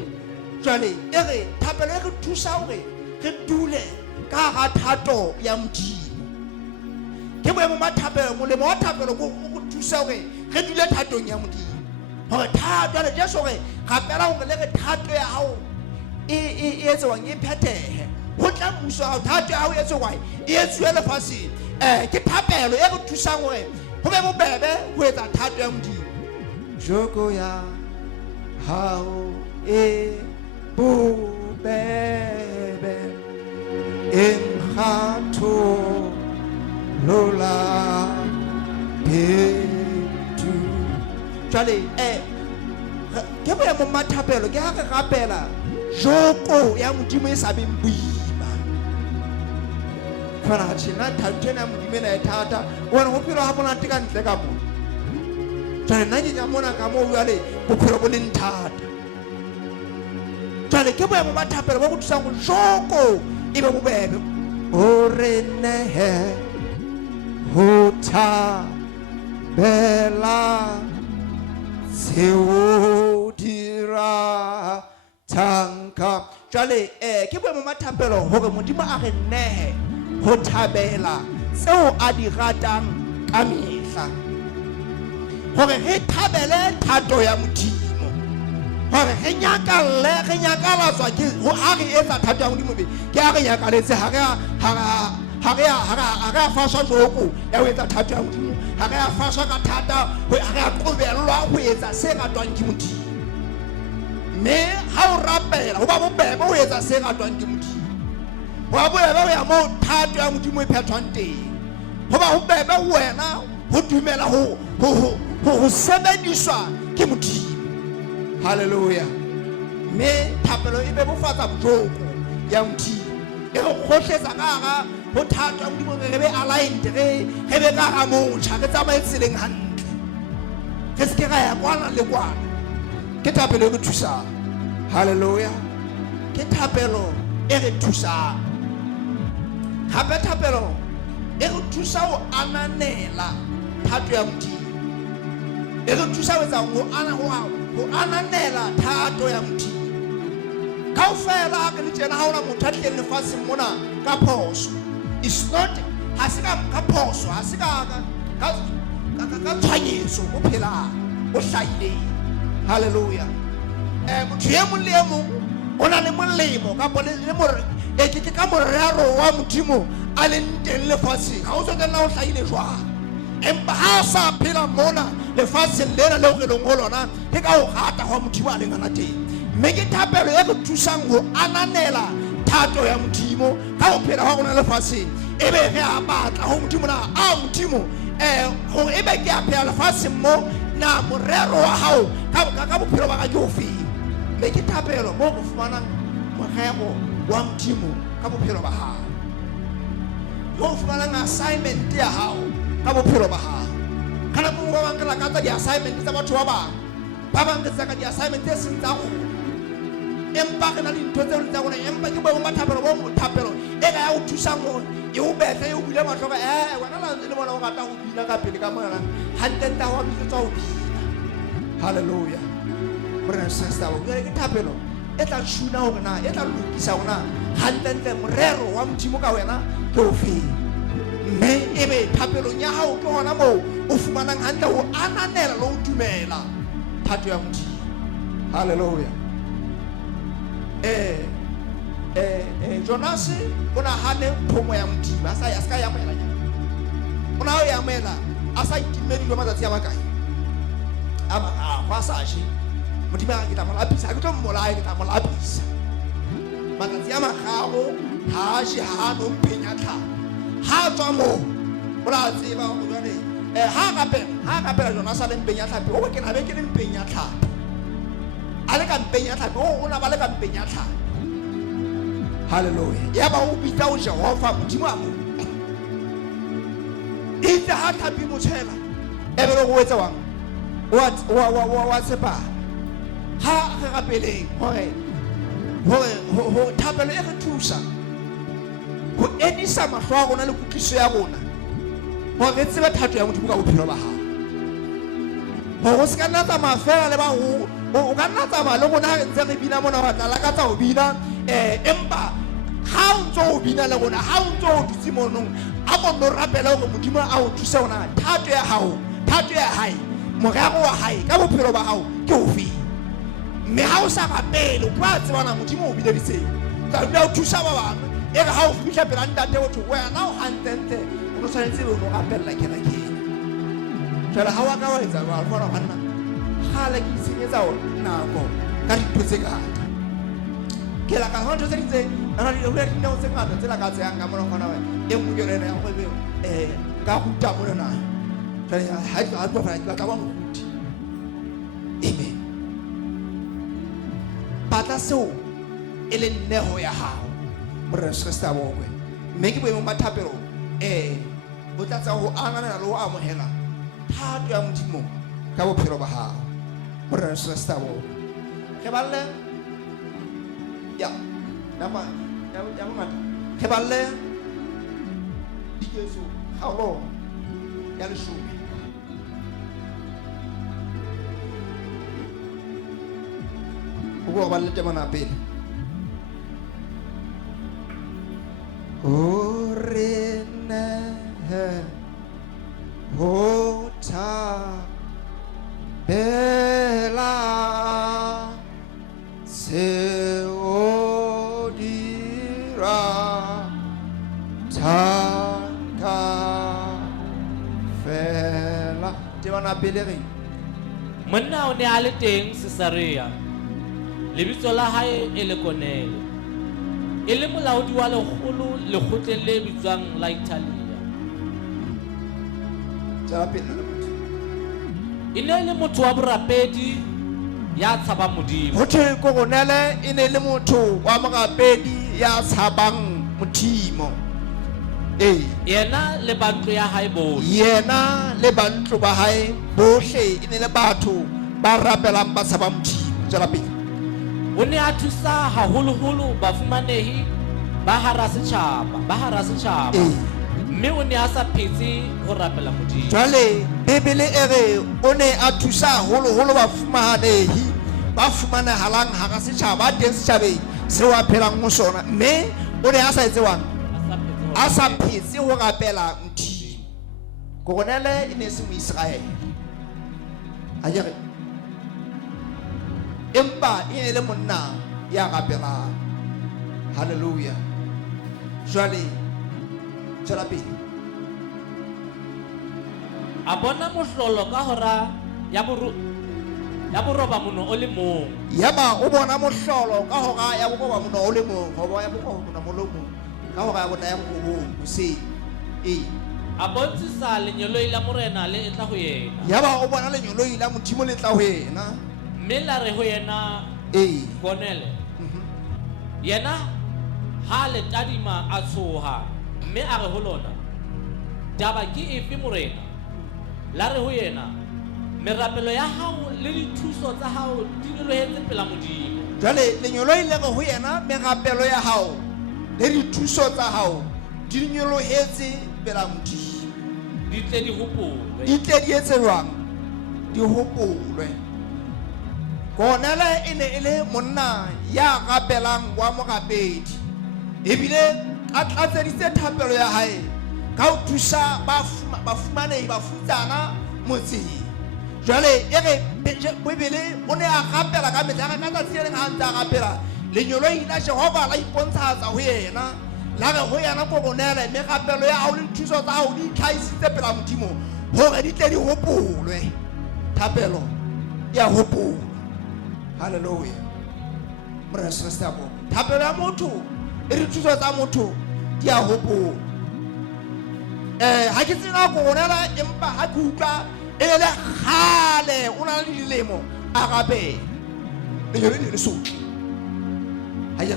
Jwale e re thapelo e go thusa gore re dule ka ga thato ya modimo. Ke boemo ba thapelo molemo wa thapelo go thusa gore re dule thatong ya modimo gore thato le Jesu gore gapela gore le re thato ya hao e etswang e phethehe go tla mmuso wa thato ya hao e etswa e etswe lefatsheng. Ke thapelo e go thusang gore go be bobebe go etsa thato ya modimo. Joko ya hao e bobebe enkgatho lola petu. Jwale ke boemo ba thapelo ke ha re rapela joko ya modimo e sa beng boima. Fana tshena thato ya modimo na e thata wena go phelo ha monate ka ntle ka mo. Jwale nna ke mona ka mo jwale bophelo bo leng thata. Jwale ke boemo ba thapelo bo go thusa go joko e be bobebe o re nehe ho thabela seo dira tanka. Jwale ke boemo ba thapelo hore modimo a re nehe ho thabela seo a di ratang ka mehla gore re thabele thato ya modimo gore re nyakalatswa ke ho a re etsa thato ya modimo be ke a re nyakaletse ha re a faswa joko ya ho etsa thato ya modimo ha re a faswa ka thata ha re a qobellwa ho etsa se ratwang ke modimo. Mme ha o rapela ho ba bobebe ho etsa se ratwang ke modimo wa bobebe ho ya mo thato ya modimo e phethwang teng ho ba bobebe wena ho dumela ho sebediswa ke modimo. Hallelujah. Me thapelo e be bofatsa bojoko ya modimo e re kgotletsa ka ga ho thato ya modimo re be aligned re be ka ga motšha re tsamaye tseleng hantle re se ke ga ya kwana le kwana. Ke thapelo e re thusang. Hallelujah. Ke thapelo e re thusang. Gape thapelo e re thusa ho ananela thato ya modimo e re thusa ho etsa go ananela thato ya modimo. Kaofela ke le tsena ha ona motho a tleng lefatsheng mona ka phoso. It's not ha se ka phoso ha se ka tshwanyetso o phelang o hlaileng. Hallelujah. Motho e mong le e mong o na le molemo ka pole le more ke ka morero wa modimo a leng teng lefatsheng ha o so tsena o hlahile jwang empa ha sa phela mona lefatsheng lena leo re leng ho lona ke ka ho rata hwa Modimo a leng ana teng mme ke thapelo e re thusang ho ananela thato ya Modimo ka ho phela hwa rona lefatsheng ebe re a batla ho Modimo na a Modimo hore ebe ke a phela lefatsheng mo na morero wa hao ka bophelo ba ka ke o feng mme ke thapelo mo go fumanang morero wa Modimo ka bophelo ba hao mo fumanang assignment ya hao ka bophelo ba hao kana mo ba bang ka tsa di assignment tsa batho ba bang ke tsa ka di assignment tse seng tsa go empa ke na le ntho tse tsa rona empa ke bo ba thapelo e ka ya o thusa mo e o betle e o bula matlho ka wena la ntse le bona o rata go bina ka pele ka mona hantenta wa bitsa o bina hallelujah brother and sister ke thapelo e tla tshuna ho na e tla lokisa ona hantente morero wa Modimo ka wena ke o fe mme ebe thapelong ya hao ke hona moo o fumanang hantle ho ananela le ho dumela thato ya Modimo hallelujah Jonas o na hane phomo ya Modimo a ska ya mela o na o ya mela a sa itimedi jwa matsatsi a makae ama a sa shi Modimo a ke tla molapisa ke tlo mmolaya ke tla molapisa matsatsi a magago ha shi ha no mpenya tla ha tswa mo o la tseba go jwale ha ka Jonas a le mpenya tla o ke na be ke le mpenya tla a le ka mpenya tla o na ba le ka mpenya tla hallelujah ya ba o bitsa o Jehova Modimo a mo itse ha thapi mo tshela e be go etsa wang wa tsepa ha re rapeleng hore thapelo e re thusa ho edisa mahlo a rona le kutliso ya rona hore re tsebe thato ya Modimo ka bophelo ba hao hore o se ka nna tsamaya fela le baholo o ka nna tsamaya le rona ha ntse re bina mona wa tla lakatsa ho bina empa ha o ntso o bina le rona ha o ntso o dutse monong a mo no rapela hore Modimo a o thusa ona thato ya hae morero wa hae ka bophelo ba hao ke o fe mme ha o sa rapele o ba tsebana Modimo o bileditse tla nna o thusa ba bang e re ha o fihla pela ntate o tho wena o hantente o tshwanetse o no rapella ke jala ha wa ka wa etsa ba fora banna gale ke senyetsa o nako ka ditho tse ngata ke la ka ntho tse ditse ana di re dinao tse ngata tse la ka tse yang ka mona gona e mo ke rena ya go be ka go ta mo na jale ha di ga fa ka ba mo kuti amen batla seo e le nneho ya hao brother sister bo we mme ke boemo ba thapelo o tla tsa go anana le o amohela thato ya Modimo ka bophelo ba hao brother sister bo ke balle ya nama ya mata ke balle di Jesu hao ya le shu o balle te mana pele orena hota bela se odira tanka fela te bana pele re monna o ne a le teng Sesarea lebitso la hae e le Kornele e le molaodi wa lekgotleng le bitswang la Italia e ne le motho wa borapedi ya tshabang Modimo ho thwe Kornele e ne le motho wa morapedi ya tshabang Modimo yena le bantlo ya hae bohle yena le bantlo ba hae bohle e ne le batho ba rapelang ba tshabang Modimo tsela pele o ne a thusa haholoholo bafumanehi ba hara setjhaba mme o ne a sa phetse ho rapela Modimo jwale Bibele e re o ne a thusa haholoholo bafumanehi ba fumanahalang hara setjhaba teng setjhabeng seo a phelang ho sona mme o ne a sa etsewang a sa phetse ho rapela Modimo Kornele e ne se mo Israel a jere empa e ne le monna ya rapelang hallelujah jwale tswela pele. a bona mohlolo ka hora ya boroba mono o le mong. Yaba o bona mohlolo ka hora ya boroba mono o le mong, hoba ya boroba mono mo le mong ka hora ya bona ya boroba hoseng. a bontshisa lenyoloi la morena le etla ho yena. Yaba o bona lenyoloi la Modimo le tla ho yena. mme la re ho yena Konele yena ha le tadima a tshoha mme a re ho lona taba ke efe morena. La re ho yena merapelo ya hao le dithuso tsa hao di nyolohetse pela Modimo. Jwale lenyoloi le re ho yena merapelo ya hao le dithuso tsa hao di nyolohetse pela Modimo. Di tle di hopolwe. Di tle di etse jwang? Di hopolwe. Konele e ne e le monna ya rapelang wa morapedi, ebile a tlatseditse thapelo ya hae ka ho thusa bafumanehi ba futsana motseng. Jwale e re Bibele o ne a rapela ka mehla, ka tsatsi le leng ha ntse a rapela lenyoloi la Jehova la ipontshatsa ho yena, la re ho yena Konele merapelo ya hao le dithuso tsa hao di itlhahisitse pela Modimo hore di tle di hopolwe. Thapelo ya hopolwa. Hallelujah. Thapelo ya motho e dithuso tsa motho di a hopolwa. Ha ke tsena Konele empa ha ke utlwa e le khale o na le dilemo a rapela le sotle. Ha ya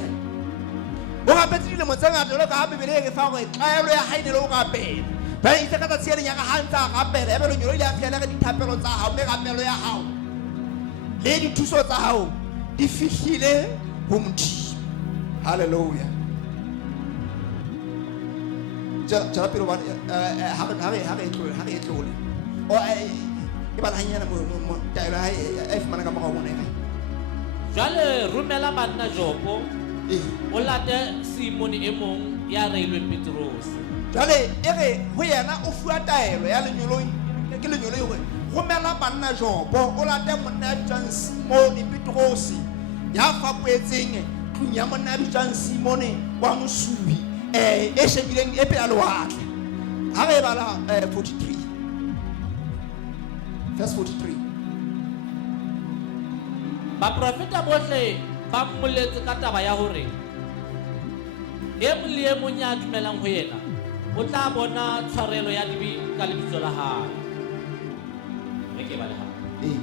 o rapetse dilemo tse ngata jwalo ka ha Bibele e re fa hore tlaelo ya hae ne le ho rapela. Ba itse ka tsatsi le nyaka ha ntse a rapela ebe lenyolo ile a fiela ka dithapelo tsa hao le rapelo ya hao le dithuso tsa hao di fihlile ho Modimo. Hallelujah. Jala pelo ba ha re tlole o e ba hanyana mo taelo ha e fumana ka morao mona e. Jwale romela banna Jopo o late Simon e mong ya reilweng Petros. Jwale e re ho yena o fuwa taelo ya lenyoloi ke lenyoloi hore romela banna Jopo o late monna ya bitswang Simon Petros ya fapoetseng tlung ya monna ya bitswang Simon wa mosubi e shebileng e pela lewatle. Ha re bala 43 verse 43. Baprofeta bohle ba mmoletse ka taba ya hore e mong le e mong ya dumelang ho yena o tla bona tshwarelo ya dibi ka lebitso la hae. Re ke ba le hae.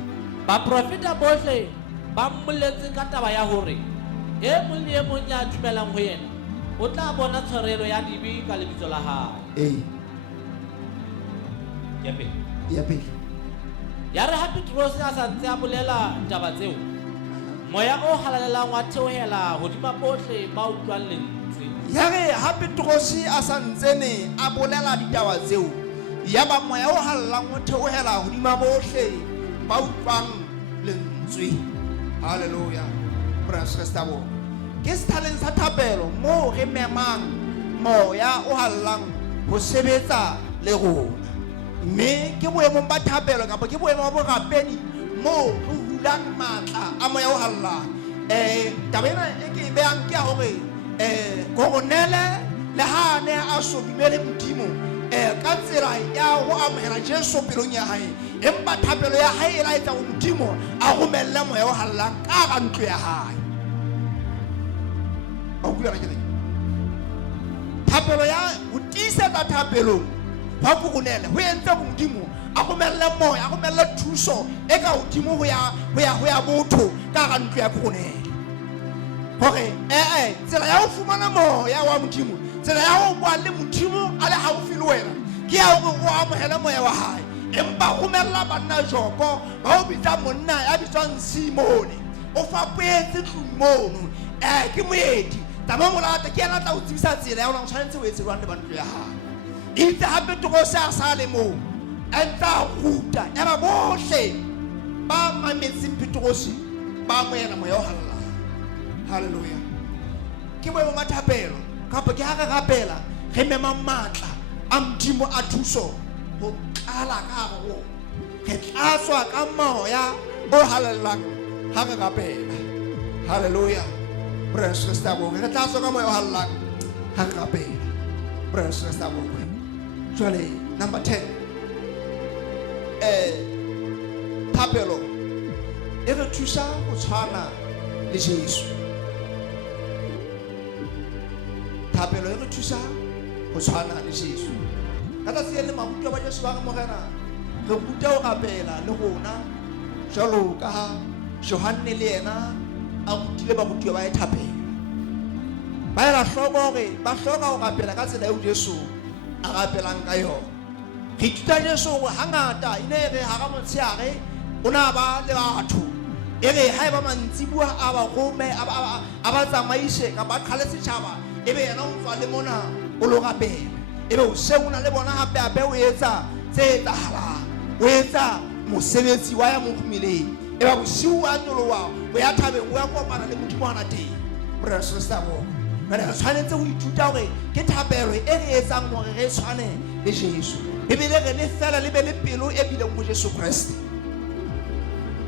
Baprofeta bohle ba mmoletse ka taba ya hore e mong le e mong ya dumelang ho yena o tla bona tshwarelo ya dibi ka lebitso la hae. Ya pele ya re ha Petros a sa ntse a bolela taba tseo, moya o halalelang wa theohela hodima bohle ba utlwang lentswe. Ya re ha Petros a sa ntsene a bolela ditaba tseo, ya ba moya o halalang o theohela hodima bohle ba utlwang lentswe. Hallelujah. Prasestabo ke sethaleng sa thapelo mo re memang moya o halalang ho sebetsa le rona. Mme ke boemong ba thapelo kapa ke boemong ba borapedi mo re hulang matla a moya o halalang. Taba ena e ke e behang ke ya hore Konele le ha ne a so dumele Modimo ka tsela ya ho amohela Jesu pelong ya hae, empa thapelo ya hae e la etsa ho Modimo a romelle moya o halalang ka ga ntlo ya hae. O bua ke thapelo ya ho tiisetsa thapelong ba Konele ho entse ho Modimo a romelle moya, a romelle thuso e ka hodimo ho ya botho ka ga ntlo ya Konele. Hore tsela ya ho fumana moya wa Modimo, tsela ya ho bua le Modimo a le haufi le wena ke ya hore o amohele moya wa hae. Empa romella banna Jopo ba o bitsa monna ya bitswang Simone o fapetse tlung mono ke moedi taba molata ke yana tla o tsibisa tsela ya hore o tshwanetse o etse jwang le bantlo ya hae. Itse hape Petros a sa le mo enta ruta ya ba bohle ba mametseng Petros ba moela moya o halalang. Hallelujah. Ke boemo ba thapelo kapa ke ha re rapela re mema matla a Modimo a thuso ho qala ka go re tlatswa ka moya o halalang ha re rapela. Hallelujah. Precious tabo re tlatswa ka moya o halalang ha re rapela. Brothers and sisters, actually, number 10. Thapelo. E re thusa go tshwana le Jesu. Thapelo e re thusa go tshwana le Jesu. Ka tsa se le mabuti ba Jesu ba go mogena. Re buta o rapela le gona. Jalo ka ha Johane le yena a butile ba butwa ba e thapela. Ba ela hlogo re ba hloga go rapela ka tsela eo Jesu a rapelang ka yona. Ke ithuta Jesu go hangata ine re ha ga motsheare ona ba le batho. Ere ha ba mantsibua a ba gome a ba tsamaise ka ba khale setšhaba ebe yena o tswa le mona o lo rapela ebe o se una le bona hape hape o etsa tse tahala o etsa mosebetsi wa ya mogumileng eba bosiu a ntolowa o ya thabeng o ya kopana le modimo ana teng brothers and sisters re tshwanetse go ithuta gore ke thapelo e re etsang gore re tshwane le Jesu ebile re le fela le be le pelo e bileng go Jesu Kriste.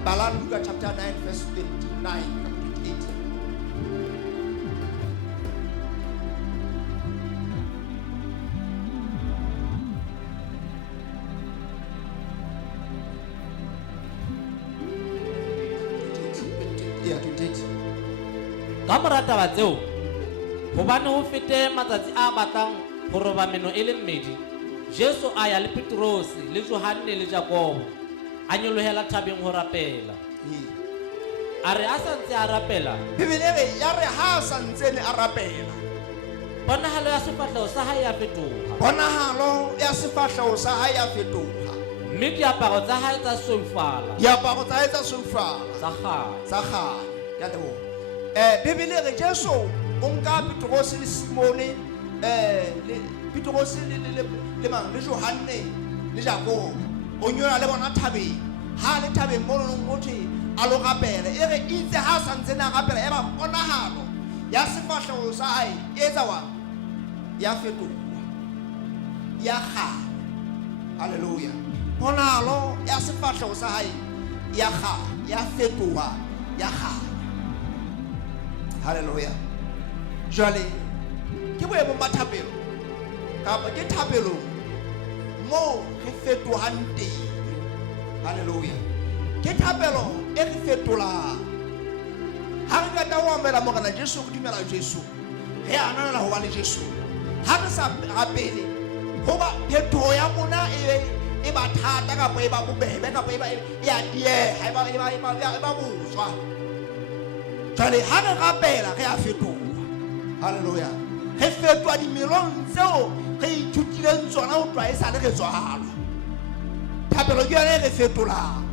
Luke chapter 9 verse 29 to 28. Yeah, 28. Ka mora taba tseo hobane ho fete matsatsi a batlang ho roba meno e le mmedi Jesu a ya le Petrose le Johane le Jakobo a nyolohela thabeng ho rapela a re a santse a rapela Bibele re ya re ha santse ne a rapela ponahalo ya sefahlego sa hae ya fetoha bonahalo ya sefahlego sa hae ya fetoha mme diaparo tsa hae tsa soufala diaparo tsa hae tsa soufala tsa kgale ya lebo Bibele re Jesu o nka Petrose le Simone le Petrose le mang le Johane le Jakobo o nyola le bona thabeng ha le thabeng mo leng motho a lo rapela e re itse ha santse na rapela e ba ponahalo ya sefahlego sa hae e etsa wa ya fetoha ya kgale haleluya ponahalo ya sefahlego sa hae ya kgale ya fetoha ya kgale haleluya jwale ke boemo ba thapelo kapa ke thapelo mo re fetohang teng haleluya ke thapelo e re fetolang ha re ka tawa mela morena Jesu go dumela Jesu re anana ho ba le Jesu ha re sa rapele ho ba phethoho ya mona e ba thata kapa e ba bobebe kapa e ba ya die ha e ba boswa jwale ha re rapela re a fetoha haleluya re fetoha dimelong tseo re ithutileng tsona ho tloha e sa le re tswalwa thapelo ke yona e re fetolang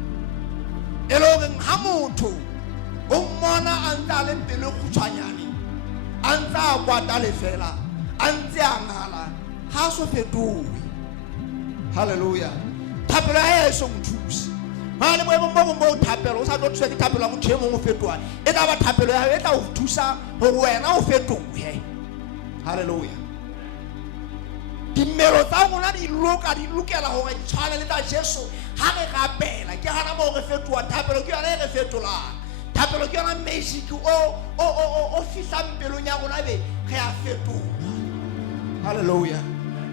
e le gore ha motho o mmona a ntse a le pelo khutshwanyane a ntse a kwata lefela a ntse a ngala ha so fetohe haleluya thapelo ya e so mthusi ha le boemo bo thapelo o sa tlo thusa ke thapelo ya motho e mongwe o fetoha e tla ba thapelo ya e tla o thusa gore wena o fetohe haleluya dimelo tsa rona di lokela gore di tshwane le tsa Jesu ha re rapela ke hana mo re fetoha thapelo ke yona e re fetolang thapelo ke yona magic o fihlang pelong ya rona be re a fetoha haleluya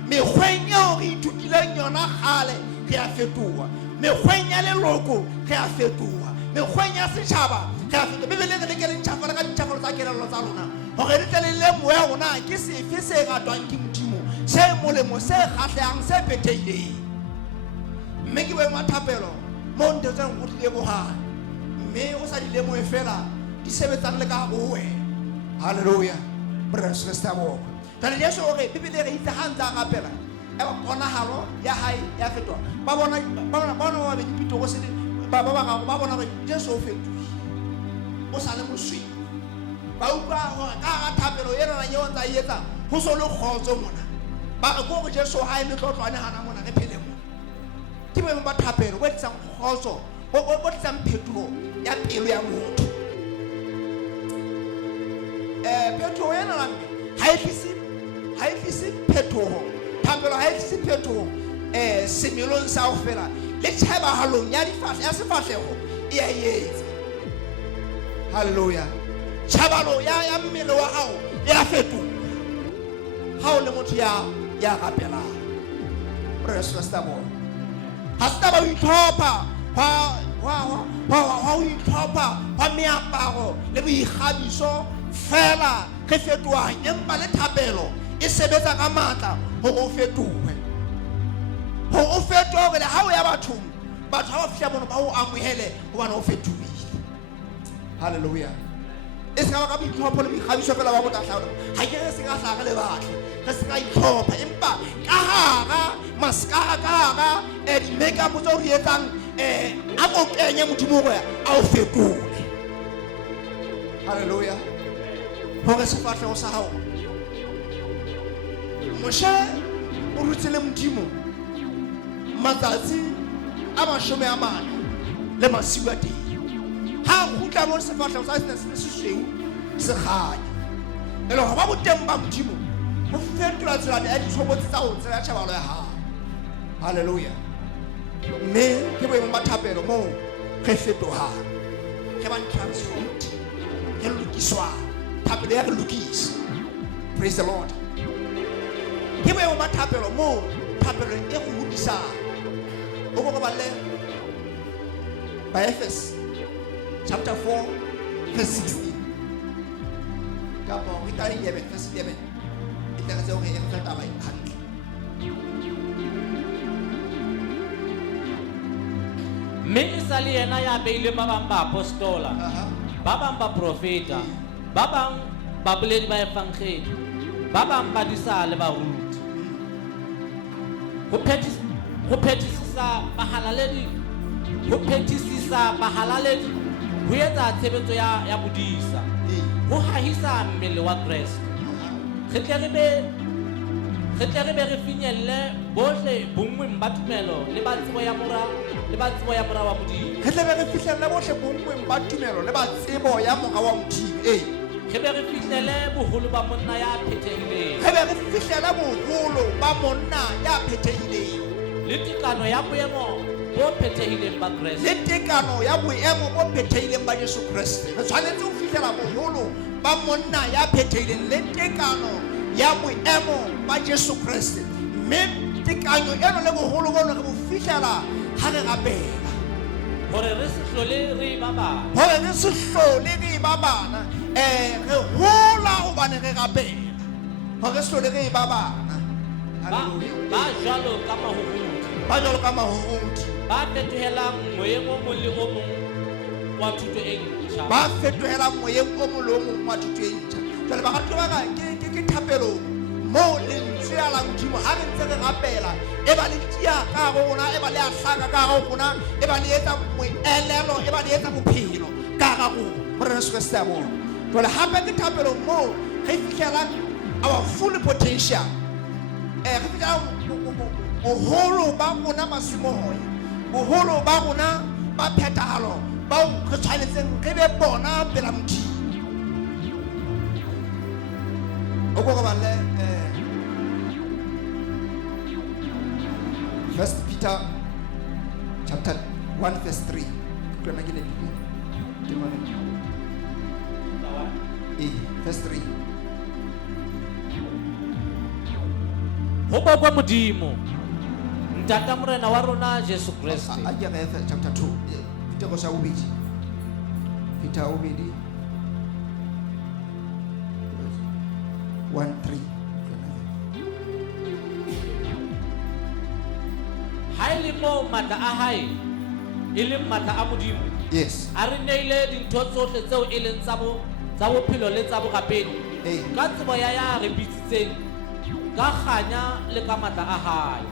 mekgweng eo re ithutileng yona gale re a fetoha mekgweng ya leloko re a fetoha mekgweng ya setšhaba re a fetoha Bibele re leke le ntšhafala ka ntšhafalo tsa kelello tsa rona gore re tle le lemoe ya rona ke sefe se ratwang ke Modimo se molemo se kgatlhang se phethehileng mme ke boemo thapelo mo ntetseng go tlile bogane mme o sa di lemoe fela di sebetsang le ka go wena haleluya brothers and sisters jale Jesu o re Bibele re itse ha ntse a rapela e ba ponahalo ya hae ya fetoha ba bona ba be dipitoro se ba bona gore Jesu o fetohile o sa le mosweu ba utlwa gore ka ga thapelo e rena yeo ntse a etsa go so le kgotso mona ba re ko Jesu ha e metlotlwane hana mona re phele mona ke boemo ba thapelo bo tlisang kgotso bo tlisang phetoho ya pelo ya motho phetoho e nana ha e tlise phetoho thapelo ha e tlise phetoho semelong sa go fela le tshebahalong ya sefahlego e a etsa haleluya tshabalo ya mmele wa hao e a fetoha ha o le motho ya rapelang. Re se sta mo ha sta ba itlhopha wa itlhopha ba meaparo le boikgabiso fela re fetoha empa le thapelo e sebetsa ka matla ho o fetohe le ha o ya bathong batho ha ba fihla bona ba o amohele hobane o fetohile. Hallelujah. Es ka ba ka boitlhopho le boikgabiso fela ba botlatlhaolo ha ke re se ka hlaga le batle re se ka itlhopha empa ka hara maskara ka hara di-makeup tseo re etsang a ko kenye modimo gore a o fetole. Hallelujah. Hore sefatlhego sa gago moshe o rutsele modimo matsatsi a 40 le masiu a teng ha gutla mo sefatlhego sa sene se sweu se ganya e le go ba boteng ba modimo go fetola tsela ya ditshobotsi tsa go tsela ya tšhabalo ya gago. Hallelujah. Mme ke boemo ba thapelo mo ge fetogang ge ba transformed ge lokiswa thapelo ya re lokisa. Praise the Lord. Ke boemo ba thapelo mo thapelo e go hodisang o go ba le ba Efes chapter 4 verse 16 kapo re ka 11 verse 11 e tla se o re e feta ba hantle. mme e sa le yena ya beile ba bang ba apostola ba bang ba profeta ba bang ba boledi ba evangeli ba bang ba disa le baruti go phethisisa bahalaledi ho etsa tshebetso ya bodisa ho hahisa mmele wa Kreste re tle re be re finyelle bohle bongweng ba tumelo le ba tsebo ya mora wa modimo. Re tle be re fihlelle bohle bongweng ba tumelo le ba tsebo ya mora wa modimo. Re be re fihlelle boholo ba monna ya phethehileng. Re be re fihlelle boholo ba monna ya phethehileng. Le tekano ya boemo bo phethehileng ba Kreste. Le tekano ya boemo bo phethehileng ba Jesu Kriste. Re tshwanetse ho fihlela boholo ba monna ya phethehileng le tekano ya boemo ba Jesu Kriste. Mme tekanyo eno le boholo bona re bo fihlela ha re rapela hore re se hlole re ba bana re hola hobane re rapela hore se hlole re ba bana. Hallelujah. ba jwalo ka mahohodi ba fetohelang moyeng o mong le o mong wa thuto e ntjha jwale ba ratwa ba ke thapelo mo lentswe la modimo ha re ntse re rapela e ba le tia ka rona e ba le a hlaka ka rona e ba le etsa moelelo e ba le etsa bophelo ka ga go re se se mo jwale hape ke thapelo mo re fihlela our full potential re fihlela boholo ba rona masimoya boholo ba rona ba phethahalo ba re tshwanetseng re be bona pela modimo. O go ba le First Peter chapter 1 verse 3. Verse 3. Ho ba kwa modimo ntata morena wa rona Jesu Kriste. Chapter 2. Peter go sa ubedi. Peter ubedi 1:3. Haile mo mata a hae e leng mata a modimo. Yes. A re neile dintho tsohle tseo e leng tsa bophelo le tsa borapedi ka tsebo ya re bitsitseng ka kganya le ka mata a hae.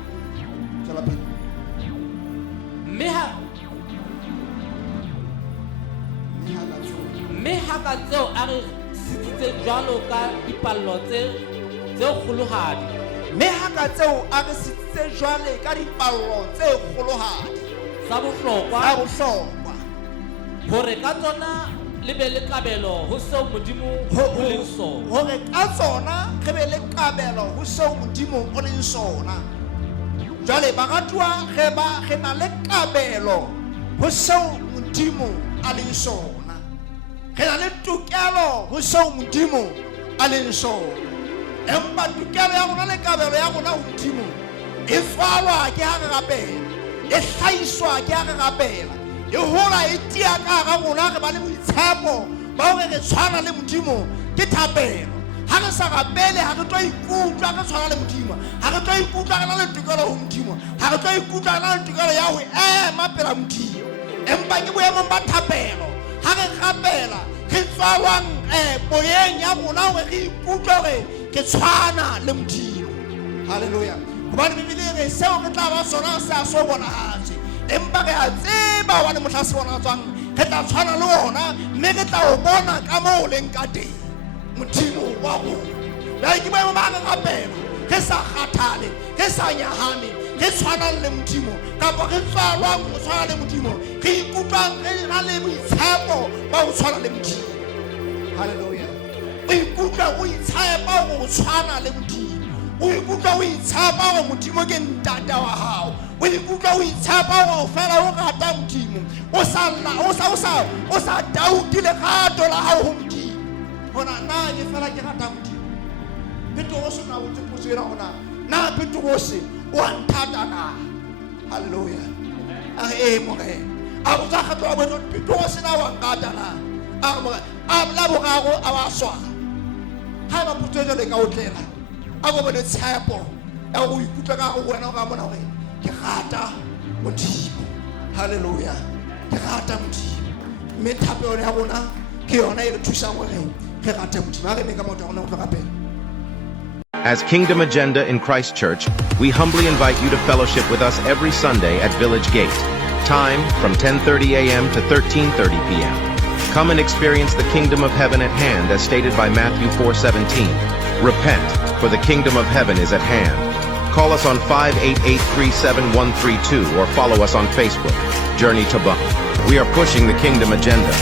Mme ha ka tseo a re sitsitseng jwalo ka dipallo tse kgolohadi. Mme ha ka tseo a re sitsitse jwale ka dipallo tse kgolohadi tsa bohlokwa hore ka tsona le be le kabelo ho seo modimo o leng sona. Hore ka tsona re be le kabelo ho seo modimo o leng sona. Jwale baratwa re na le kabelo ho seo modimo a leng sona. Re na le tokelo ho seo modimo a leng sona. empa tokelo ya rona le kabelo ya rona ho Modimo e tshwarwa ke ha re rapela, e hlahiswa ke ha re rapela, e hola e tia ka hara rona re ba le boitshepo ba hore re tshwana le Modimo ke thapelo. Ha re sa rapele ha re tlo ikutlwa re tshwana le Modimo, ha re tlo ikutlwa re na le tokelo ho Modimo, ha re tlo ikutlwa re na le tokelo ya ho ema pela Modimo. Empa ke boemong ba thapelo ha re rapela re tswalwang boyeng ya rona hore re ikutlwe hore ke tshwana le Modimo. Haleluya. Hobane Bibele re seo re tla ba sona se a so bonahatse, empa re a tseba hobane mohla se bonahatswang re tla tshwana le ona, mme re tla o bona ka moo leng ka teng Modimo wa rona. Ba ke boemong ba re rapela re sa kgathale, re sa nyahame, re tshwanang le Modimo kapa re tswalwang ho tshwana le Modimo, re ikutlwang re na le boitshepo ba ho tshwana le Modimo. Haleluya. O ikutlwa o itshepa ho tshwana le Modimo, o ikutlwa o itshepa hore Modimo ke ntata wa hao, o ikutlwa o itshepa hore fela o rata Modimo, o sa dauti le gato la hao ho Modimo. Hona na ke fela ke rata Modimo. Petros na o tsepusira hona na Petros o ntata na. Haleluya. Mo re a go tsa gato a bona Petros na wa ngata na a la bogago a wa swa ha ba putsetse le ka o tlela a go bone tshepo a go ikutlwa ka go wena ga mona gore ke rata Modimo. Haleluya. Ke rata Modimo, mme thapelo ya rona ke yona e re thusang gore ke rata Modimo. A re me ka motho rona go rapela. As Kingdom Agenda in Christ Church, we humbly invite you to fellowship with us every Sunday at Village Gate. Time from 10:30 a.m. to 13:30 p.m. Come and experience the kingdom of heaven at hand as stated by Matthew 4:17. Repent, for the kingdom of heaven is at hand. Call us on 588-37132 or follow us on Facebook. Journey to Bum. We are pushing the kingdom agenda.